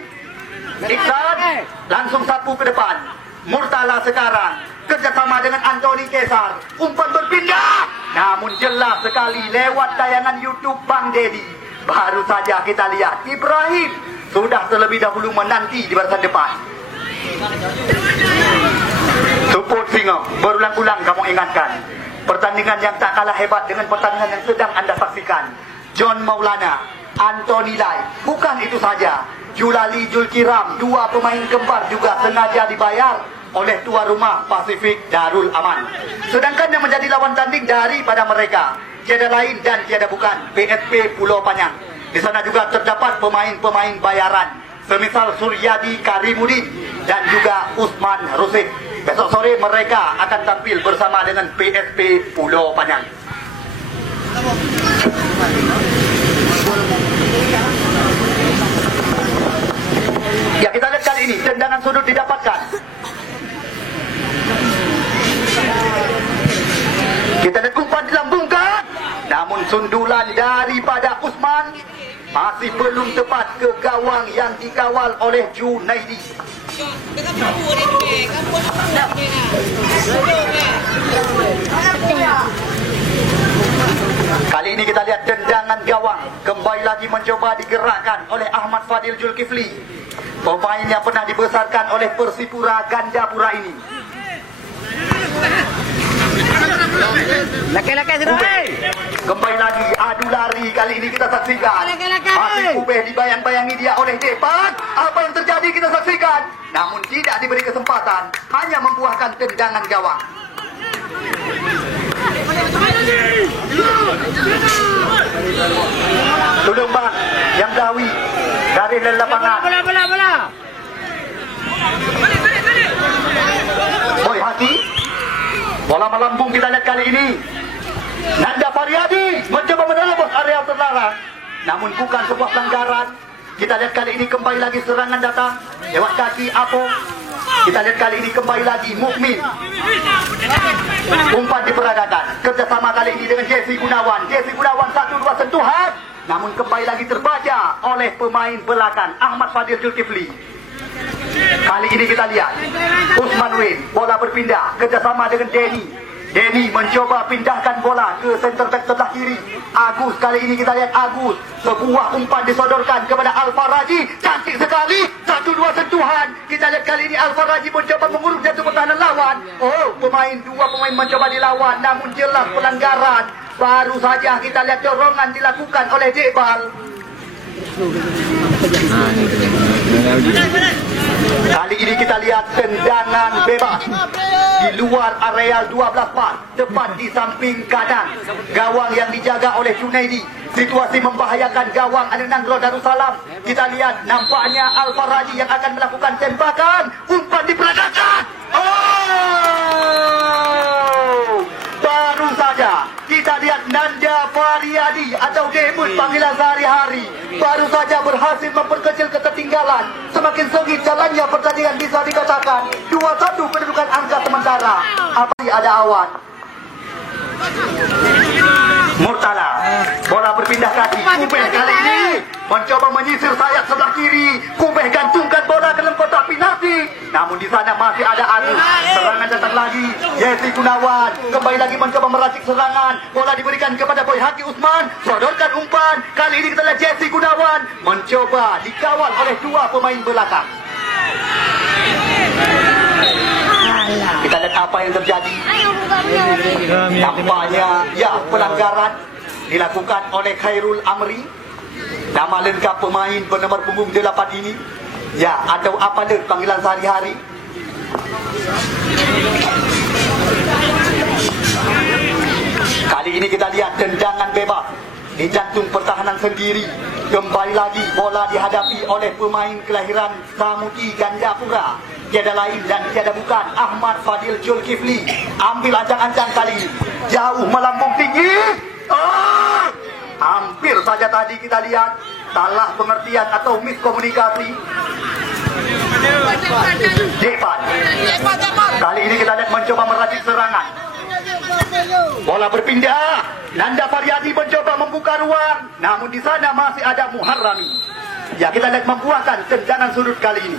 Iksan langsung sapu ke depan. Murtala sekarang kerjasama dengan Anthony Kesar. Umpan berpindah, namun jelas sekali lewat tayangan YouTube Bang Dedi. Baru saja kita lihat Ibrahim sudah terlebih dahulu menanti di barisan depan. Support Singa, berulang-ulang kamu ingatkan. Pertandingan yang tak kalah hebat dengan pertandingan yang sedang anda saksikan. John Maulana, Anthony Lai. Bukan itu saja, Julali Julkiram, 2 pemain kembar juga sengaja dibayar oleh tuan rumah Pasifik Darul Aman. Sedangkan yang menjadi lawan tanding daripada mereka tiada lain dan tiada bukan PSP Pulau Panjang. Di sana juga terdapat pemain-pemain bayaran semisal Suryadi Karimudin dan juga Usman Rusid. Besok sore mereka akan tampil bersama dengan PSP Pulau Panjang. Ya, kita lihat kali ini tendangan sudut didapatkan. Kita lihat umpan dilambungkan, namun sundulan daripada Usman masih belum tepat ke gawang yang dikawal oleh Junaidi. Kali ini kita lihat tendangan gawang kembali lagi mencoba digerakkan oleh Ahmad Fadil Zulkifli, pemain yang pernah dibesarkan oleh Persipura Gandapura ini. Laki-laki sudah. Kembali lagi adu lari, kali ini kita saksikan. Masih Kubeh dibayang-bayangi dia oleh Depan. Apa yang terjadi kita saksikan. Namun tidak diberi kesempatan, hanya membuahkan tendangan gawang. Tolong bang, yang dawi dari lapangan. Bola. Boy hati. Bola melambung kita lihat kali ini. Nanda Faryadi mencoba menerobos area terlarang, namun bukan sebuah pelanggaran. Kita lihat kali ini kembali lagi serangan datang lewat kaki Apo. Kita lihat kali ini kembali lagi Mukmin. Umpan diperagakan. Kerjasama kali ini dengan Jesse Gunawan. Jesse Gunawan 1-2 sentuhan, namun kembali lagi terbaca oleh pemain belakang Ahmad Fadil Zulkifli. Kali ini kita lihat Usman Win, bola berpindah kerjasama dengan Denny. Denny mencoba pindahkan bola ke center back sebelah kiri. Agus, kali ini kita lihat Agus. Sebuah umpan disodorkan kepada Al-Faraji. Cantik sekali. 1-2 sentuhan. Kita lihat kali ini Al-Faraji mencoba mengurung jatuh pertahanan lawan. Oh, dua pemain mencoba dilawan. Namun jelas pelanggaran. Baru saja kita lihat dorongan dilakukan oleh Jebal. Kali ini kita lihat tendangan bebas di luar areal 12 pas, tepat di samping kanan gawang yang dijaga oleh Junaidi. Situasi membahayakan gawang Al-Nangro Darussalam. Kita lihat nampaknya Al-Faraji yang akan melakukan tembakan. Umpan diperagakan. Oh! Baru saja kita lihat Nanda Faryadi atau Demut panggilan sehari-hari baru saja berhasil memperkecil ketertinggalan. Semakin sengit jalannya pertandingan, bisa dikatakan 2-1 kedudukan angka sementara. Apa ada awan? Murtala, bola berpindah kaki. Kubeh kali ini mencoba menyisir sayap sebelah kiri. Kubeh gantungkan bola ke dalam kotak penalti. Namun di sana masih ada Agus. Serangan datang lagi. Yesi Gunawan kembali lagi mencoba meracik serangan. Bola diberikan kepada Boy Haki Usman. Sodorkan umpan. Kali ini kita lihat Yesi Gunawan mencoba dikawal oleh dua pemain belakang. Kita lihat apa yang terjadi. Nampaknya ya pelanggaran dilakukan oleh Khairul Amri. Nama lengkap pemain bernomor punggung 8 ini. Ya, atau apa dia panggilan sehari-hari. Kali ini kita lihat tendangan bebas di jantung pertahanan sendiri. Kembali lagi bola dihadapi oleh pemain kelahiran Samuti Gandapura. Tiada lain dan tiada bukan Ahmad Fadil Zulkifli. Ambil ancang-ancang kali ini. Jauh melambung tinggi. Oh! Hampir saja tadi kita lihat salah pengertian atau miskomunikasi. Depan. Kali ini kita lihat mencoba meracik serangan. Bola berpindah. Nanda Faryadi mencoba membuka ruang. Namun di sana masih ada Muharrami. Ya, kita lihat membuahkan tendangan sudut kali ini.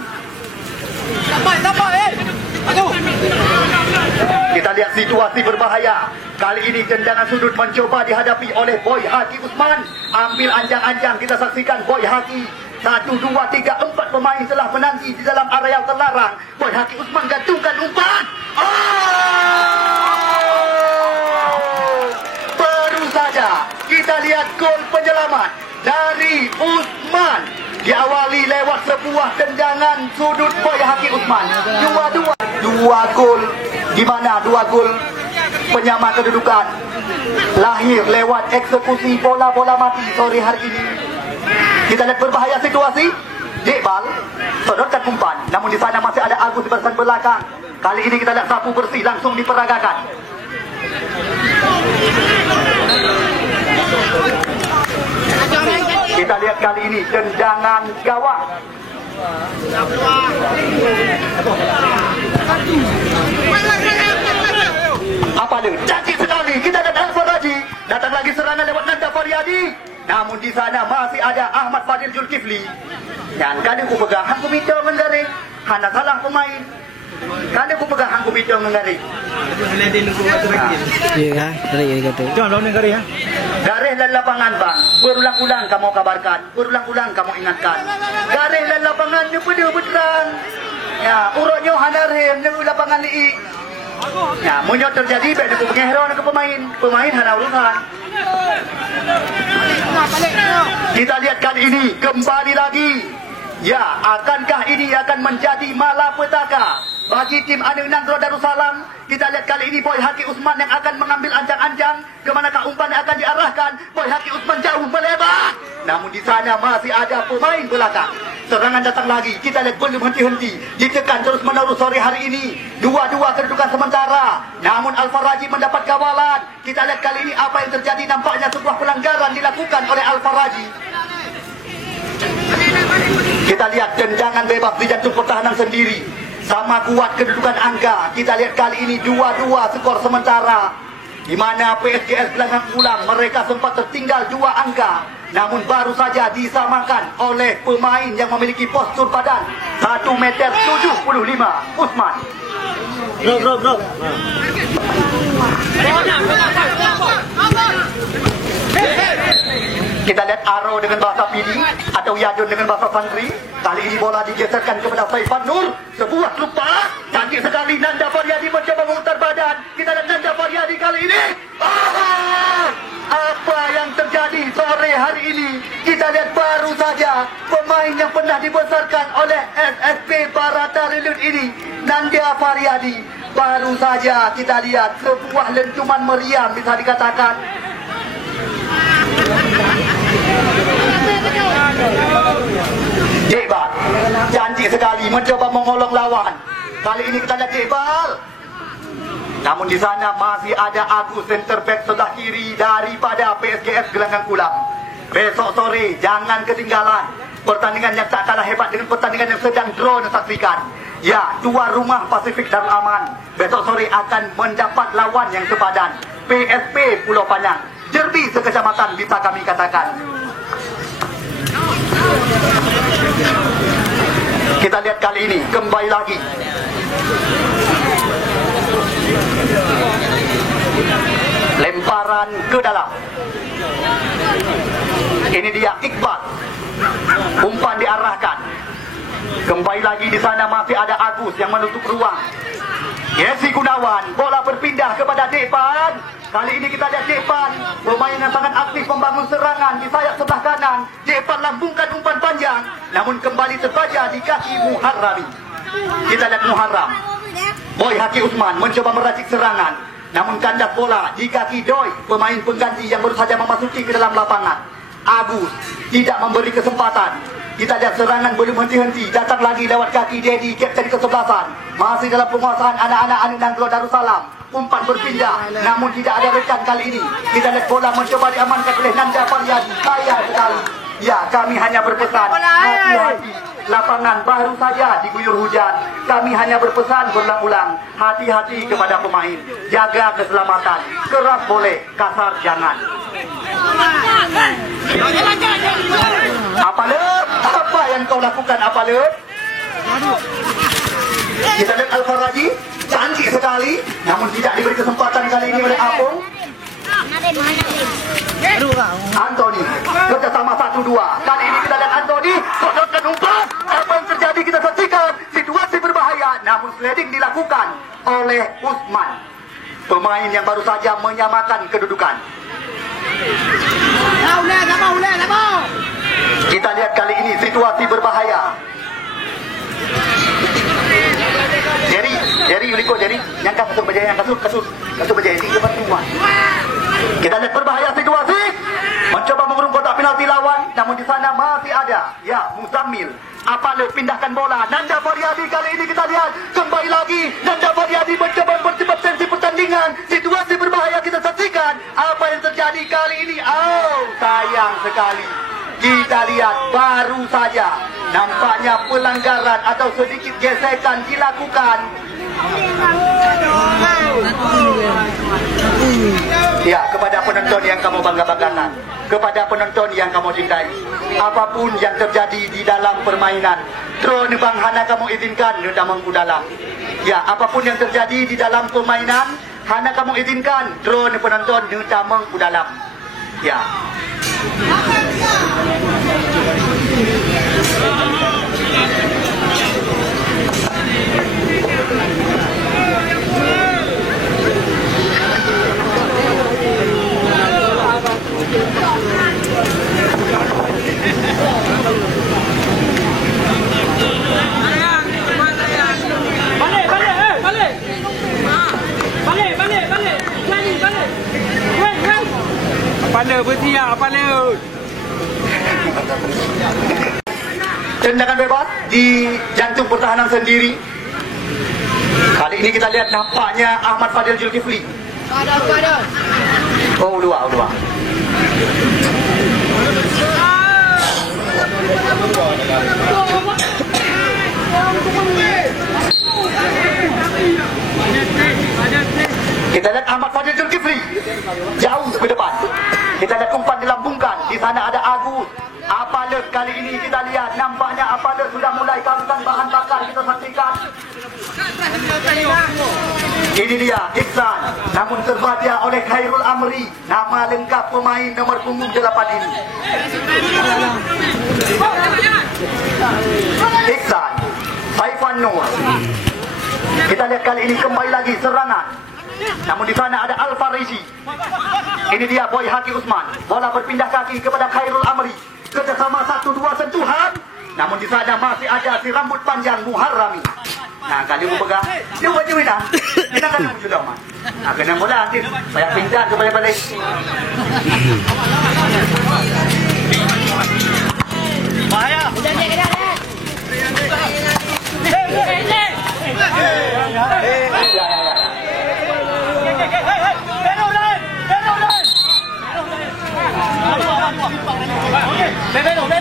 Kita lihat situasi berbahaya. Kali ini tendangan sudut mencoba dihadapi oleh Boy Haki Usman. Ambil anjang-anjang, kita saksikan Boy Haki. 1, 2, 3, 4 pemain telah menanti di dalam area terlarang. Boy Haki Usman gantungkan umpan. Baru saja kita lihat gol penyelamat dari Usman. Diawali lewat sebuah tendangan sudut Boy Haki Usman. 2 gol. Di mana 2 gol penyama kedudukan lahir lewat eksekusi bola-bola mati sore hari ini. Kita lihat berbahaya situasi. Jebal sodorkan umpan. Namun di sana masih ada Agus di barisan belakang. Kali ini kita lihat sapu bersih langsung diperagakan. Kita lihat kali ini tendangan gawang. Apa dia? Cantik sekali. Kita lihat Al-Faraji. Datang lagi serangan lewat Nanda Faryadi. Namun di sana masih ada Ahmad Fadil Zulkifli. Dan kadang ku pegang hangku mito menggaring. Hana salah pemain. Kadang ku pegang hangku mito menggaring. Iya kan? Dari ini kata. Jangan lawan negara ya. Gareh dan lapangan bang. Berulang-ulang kamu kabarkan. Berulang-ulang kamu ingatkan. Gareh dan lapangan ni pada berterang. Ya, urutnya hanarhem ni lapangan liik. Ya, munyot terjadi baik aku pengeheron ke pemain. Pemain hana urusan. Kita lihat kali ini kembali lagi. Ya, akankah ini akan menjadi malapetaka bagi tim Al-Nangro Darussalam? Kita lihat kali ini Boy Haki Usman yang akan mengambil anjang-anjang. Kemanakah umpan yang akan diarahkan? Boy Haki Usman jauh melebar. Namun di sana masih ada pemain belakang. Serangan datang lagi. Kita lihat belum henti-henti. Ditekan terus menerus sore hari ini. 2-2 kedudukan sementara. Namun Al-Faraji mendapat kawalan. Kita lihat kali ini apa yang terjadi. Nampaknya sebuah pelanggaran dilakukan oleh Al-Faraji. Kita lihat tendangan bebas di jantung pertahanan sendiri. Sama kuat kedudukan angka. Kita lihat kali ini 2-2 skor sementara. Di mana PSGS Gelanggang Ulang mereka sempat tertinggal 2 angka. Namun baru saja disamakan oleh pemain yang memiliki postur badan 1,75 meter, Usman. Bro. Kita lihat Aro dengan bahasa Pidi atau Yadun dengan bahasa Santri. Kali ini bola digeserkan kepada Saifan Nur. Sebuah lupa. Cantik sekali Nanda Faryadi mencoba memutar badan. Kita lihat Nanda Faryadi kali ini. Apa yang terjadi sore hari ini? Kita lihat baru saja pemain yang pernah dibesarkan oleh SSP Barata Relief ini, Nanda Faryadi. Baru saja kita lihat sebuah lentuman meriam bisa dikatakan. Jebal janji sekali mencoba mengolong lawan. Kali ini kita lihat Jebal. Namun di sana masih ada Agus center back sebelah kiri daripada PSGS Gelanggang Kulam. Besok sore jangan ketinggalan pertandingan yang tak kalah hebat dengan pertandingan yang sedang draw disaksikan. Ya, tuan rumah Pasifik Darul Aman besok sore akan mendapat lawan yang sepadan, PSP Pulau Panjang. Derby sekecamatan bisa kami katakan. Kita lihat kali ini kembali lagi lemparan ke dalam. Ini dia Iqbal. Umpan diarahkan. Kembali lagi di sana masih ada Agus yang menutup ruang. Yesi Gunawan, bola berpindah kepada Depan. Kali ini kita lihat Depan, pemain yang sangat aktif membangun serangan di sayap sebelah kanan. Depan lambungkan umpan panjang, namun kembali terbaca di kaki Muharrami. Kita lihat Muharram. Boy Haki Usman mencoba meracik serangan, namun kandas bola di kaki Doi, pemain pengganti yang baru saja memasuki ke dalam lapangan. Agus tidak memberi kesempatan. Kita lihat serangan belum henti-henti. Datang lagi lewat kaki Dedi, kapten ke-11. Masih dalam penguasaan anak-anak Anu Nanggro Darussalam. Umpan berpindah, namun tidak ada rekan kali ini. Kita lihat bola mencoba diamankan oleh Nanda Faryadi. Sayang sekali. Ya, kami hanya berpesan hati-hati. Lapangan baru saja diguyur hujan. Kami hanya berpesan berulang-ulang, hati-hati kepada pemain. Jaga keselamatan. Keras boleh, kasar jangan. Apalep? Apa yang kau lakukan, Apalep? Kita lihat Al-Faraji, cantik sekali, namun tidak diberi kesempatan kali ini oleh Apung. Anthony, kerjasama 1-2. Kali ini kita lihat Anthony kodokkan umpan. Apa yang terjadi kita saksikan. Situasi berbahaya, namun sliding dilakukan oleh Usman, pemain yang baru saja menyamakan kedudukan. Kita lihat kali ini situasi berbahaya. Jerry, Uliko, Jerry, yang kasut berjaya, yang kasut berjaya, 3-4. Kita lihat berbahaya situasi. Mencoba mengurung kotak penalti lawan, namun di sana masih ada, ya, Muzammil. Apalep pindahkan bola. Nanda Faryadi kali ini kita lihat kembali lagi. Nanda Faryadi mencoba mempercepat tensi pertandingan. Situasi berbahaya kita saksikan. Apa yang terjadi kali ini? Sayang sekali. Kita lihat baru saja nampaknya pelanggaran atau sedikit gesekan dilakukan. Ya, kepada penonton yang kamu bangga-banggakan, kepada penonton yang kamu cintai, apapun yang terjadi di dalam permainan, drone Bang Hana kamu izinkan nundamangku dalam. Ya, apapun yang terjadi di dalam permainan, Hana kamu izinkan drone penonton nundamangku dalam. Ya. Apa berhenti ya? Apa le? Tendangan bebas di jantung pertahanan sendiri. Kali ini kita lihat nampaknya Ahmad Fadil Zulkifli. Ulua. Kita lihat Ahmad Fadil Zulkifli jauh ke depan. Kita lihat umpan dilambungkan. Di sana ada Agus. Apalep kali ini kita lihat nampaknya Apalep sudah mulai kehabisan bahan bakar. Kita saksikan. Ini dia Iksan, namun terbaca oleh Khairul Amri. Nama lengkap pemain nomor punggung 8 ini. Iksan, Saifan Nur. Kita lihat kali ini kembali lagi serangan. Namun di sana ada Al Farisi. Ini dia Boy Haki Usman. Bola berpindah kaki kepada Khairul Amri. Kerjasama 1-2 sentuhan. Namun di sana masih ada si rambut panjang Muharrami. Nah, kali mau pegang, dia buat jual dah. Kita kan sudah mas. Nah, kena bola nanti saya pindah ke balik-balik. Bahaya. Kejar.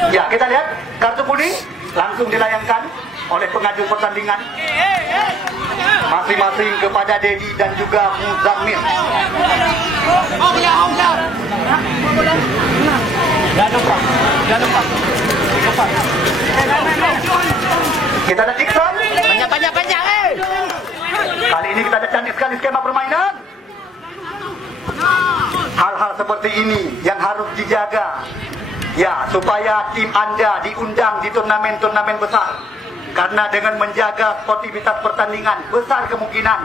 Ya, kita lihat kartu kuning langsung dilayangkan oleh pengadil pertandingan masing-masing kepada Dedi dan juga Muzammil. Kita ada Iksan. Panjang. Kali ini kita ada cantik sekali skema permainan. Hal-hal seperti ini yang harus dijaga. Ya, supaya tim Anda diundang di turnamen-turnamen besar. Karena dengan menjaga sportivitas pertandingan, besar kemungkinan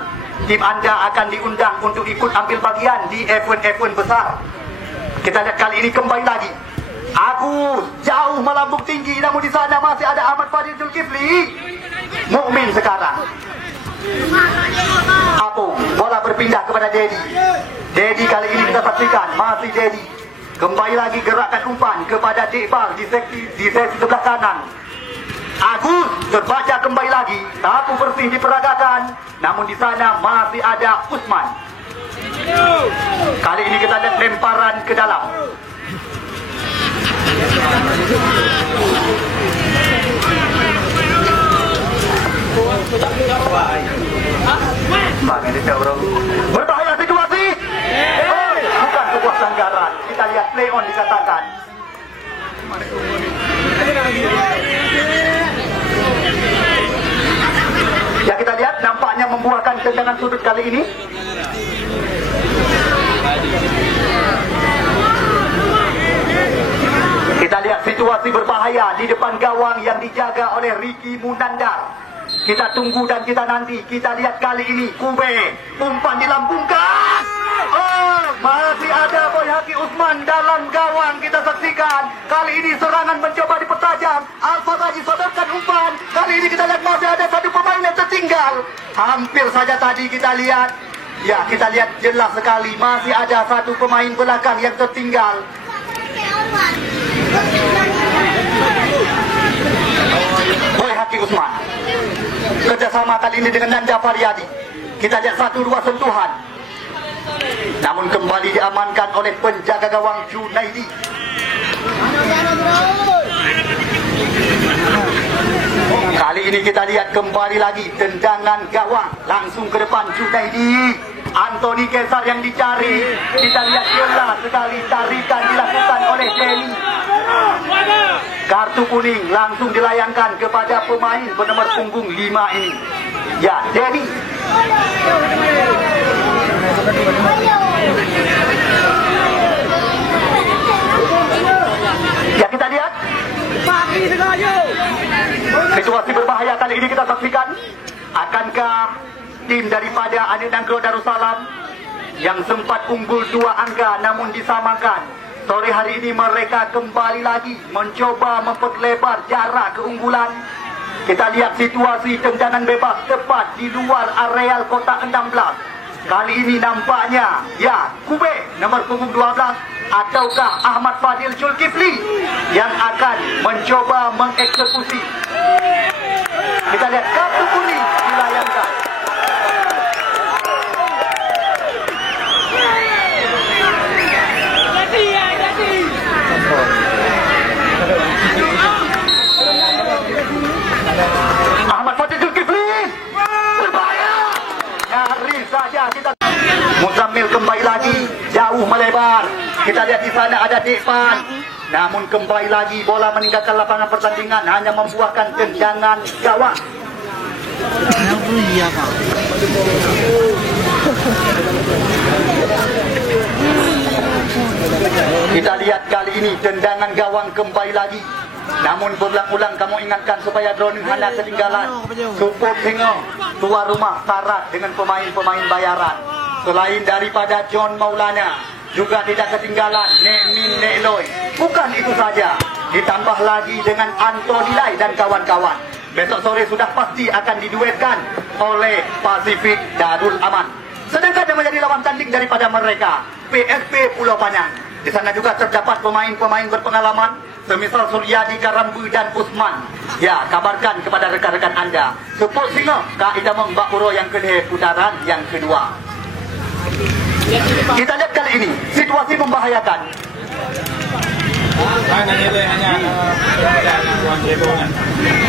tim Anda akan diundang untuk ikut ambil bagian di event-event besar. Kita lihat kali ini kembali lagi. Agus jauh melambung tinggi, namun di sana masih ada Ahmad Fadil Zulkifli. Mukmin sekarang. Apung, bola berpindah kepada Dedi. Dedi kali ini kita saksikan, masih Dedi. Kembali lagi gerakan umpan kepada Dekbal di sesi sebelah kanan. Agus terbaca kembali lagi, sapu bersih diperagakan. Namun di sana masih ada Usman. Kali ini kita lihat lemparan ke dalam. Berbahaya situasi. Bukan sebuah pelanggaran. Kita lihat play on dikatakan. Ya, kita lihat nampaknya membuahkan tendangan sudut kali ini. Kita lihat situasi berbahaya di depan gawang yang dijaga oleh Ricky Munandar. Kita tunggu dan kita nanti. Kita lihat kali ini Kube umpan dilambungkan. Oh, masih ada Boy Haki Usman dalam gawang. Kita saksikan kali ini serangan mencoba dipertajam. Al-Faraji sodorkan umpan. Kali ini kita lihat masih ada satu pemain yang tertinggal. Hampir saja tadi kita lihat. Ya, kita lihat jelas sekali masih ada satu pemain belakang yang tertinggal. Boy Haki Usman kerjasama kali ini dengan Nanda Faryadi. Kita lihat 1-2 sentuhan. Namun kembali diamankan oleh penjaga gawang Junaidi. Kali ini kita lihat kembali lagi tendangan gawang langsung ke depan Junaidi. Anthony Kesar yang dicari. Kita lihat jelas sekali tarikan dilakukan oleh Denny. Kartu kuning langsung dilayangkan kepada pemain bernomor punggung 5 ini. Ya, Denny. Ya, kita lihat situasi berbahaya kali ini kita saksikan. Akankah tim daripada Anik Nangro Darussalam yang sempat unggul 2 angka namun disamakan, sore hari ini mereka kembali lagi mencoba memperlebar jarak keunggulan. Kita lihat situasi tendangan bebas tepat di luar areal kotak 16. Kali ini nampaknya ya Kube nomor punggung 12 ataukah Ahmad Fadil Zulkifli yang akan mencoba mengeksekusi. Kita lihat kartu kuning dilayangkan. Ahmad Fadil Zulkifli berbahaya. Nyaris saja kita. Muzammil kembali lagi jauh melebar. Kita lihat di sana ada Dekpan. Namun kembali lagi bola meninggalkan lapangan pertandingan hanya membuahkan tendangan gawang. ini tendangan gawang kembali lagi. Namun berulang-ulang kamu ingatkan supaya drone hanya ketinggalan. Support tengok tuan rumah syarat dengan pemain-pemain bayaran. Selain daripada John Maulana, juga tidak ketinggalan Nek Min Nek Loy. Bukan itu saja, ditambah lagi dengan Anthony Lai dan kawan-kawan. Besok sore sudah pasti akan diduetkan oleh Pasifik Darul Aman. Sedangkan yang menjadi lawan tanding daripada mereka, PSP Pulau Panjang. Di sana juga terdapat pemain-pemain berpengalaman semisal Suryadi Karambu dan Usman. Ya, kabarkan kepada rekan-rekan anda. Support singa Kak Idamong Bakuro yang kedua putaran yang kedua. Kita lihat kali ini situasi membahayakan.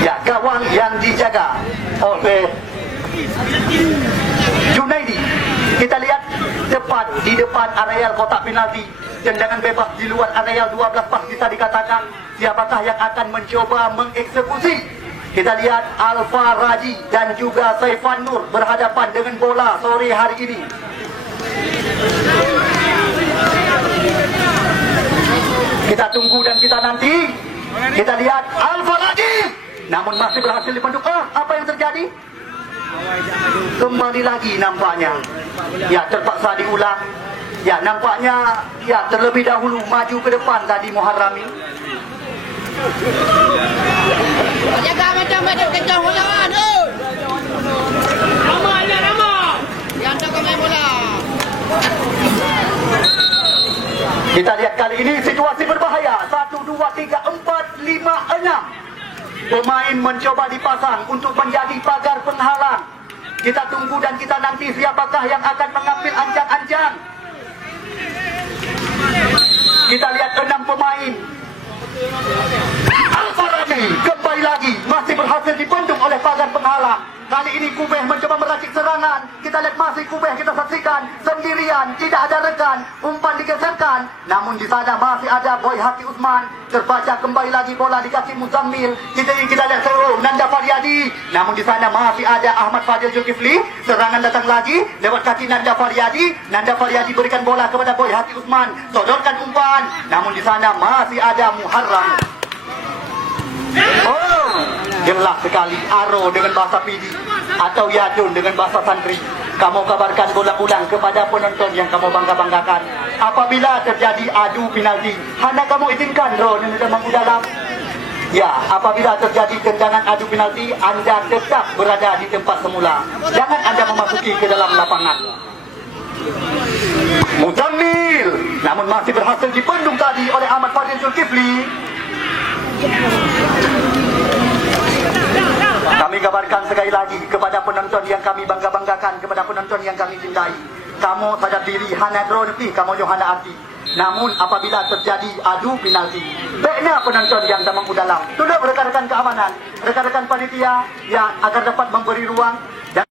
Ya, gawang yang dijaga oleh Junaidi. Kita lihat tepat di depan areal kotak penalti. Tendangan bebas di luar areal 12 pas bisa dikatakan. Siapakah yang akan mencoba mengeksekusi? Kita lihat Alfa Raji dan juga Saifan Nur berhadapan dengan bola sore hari ini. Kita tunggu dan kita nanti. Kita lihat Alfa Raji, namun masih berhasil dipenduk. Apa yang terjadi? Kembali lagi nampaknya. Ya, terpaksa diulang. Ya, nampaknya ya terlebih dahulu maju ke depan tadi Muharrami. Jaga macam-macam kencang lawan. Rama. Yang tak main bola. Kita lihat kali ini situasi berbahaya. 1, 2, 3, 4, 5, 6. Pemain mencoba dipasang untuk menjadi pagar penghalang. Kita tunggu dan kita nanti siapakah yang akan mengambil anjang-anjang. Kita lihat 6 pemain. Al-Faraji kembali lagi masih berhasil dibendung oleh pagar penghalang. Kali ini Kubeh mencoba meracik serangan. Kita lihat masih Kubeh kita saksikan sendirian, tidak ada rekan, umpan digeserkan. Namun di sana masih ada Boy Haki Usman. Terbaca kembali lagi bola dikasih Muzammil. Kita lihat Nanda Faryadi. Namun di sana masih ada Ahmad Fadil Zulkifli. Serangan datang lagi lewat kaki Nanda Faryadi. Nanda Faryadi berikan bola kepada Boy Haki Usman. Sodorkan umpan. Namun di sana masih ada Muharram. Jelas sekali Aro dengan bahasa Pidi atau Yadun dengan bahasa Santri. Kamu kabarkan ulang-ulang kepada penonton yang kamu bangga-banggakan. Apabila terjadi adu penalti, hendak kamu izinkan Ro dan Demang Udalam. Ya, apabila terjadi tendangan adu penalti, anda tetap berada di tempat semula. Jangan anda memasuki ke dalam lapangan. Muzammil, namun masih berhasil dibendung tadi oleh Ahmad Fadil Zulkifli. Kami kabarkan sekali lagi kepada penonton yang kami bangga-banggakan, kepada penonton yang kami cintai. Kamu sadar diri, hana draw nanti, kamu yo hana arti. Namun apabila terjadi adu penalti, baiknya penonton yang dalam dalam tunduk rekan-rekan keamanan, rekan-rekan panitia yang agar dapat memberi ruang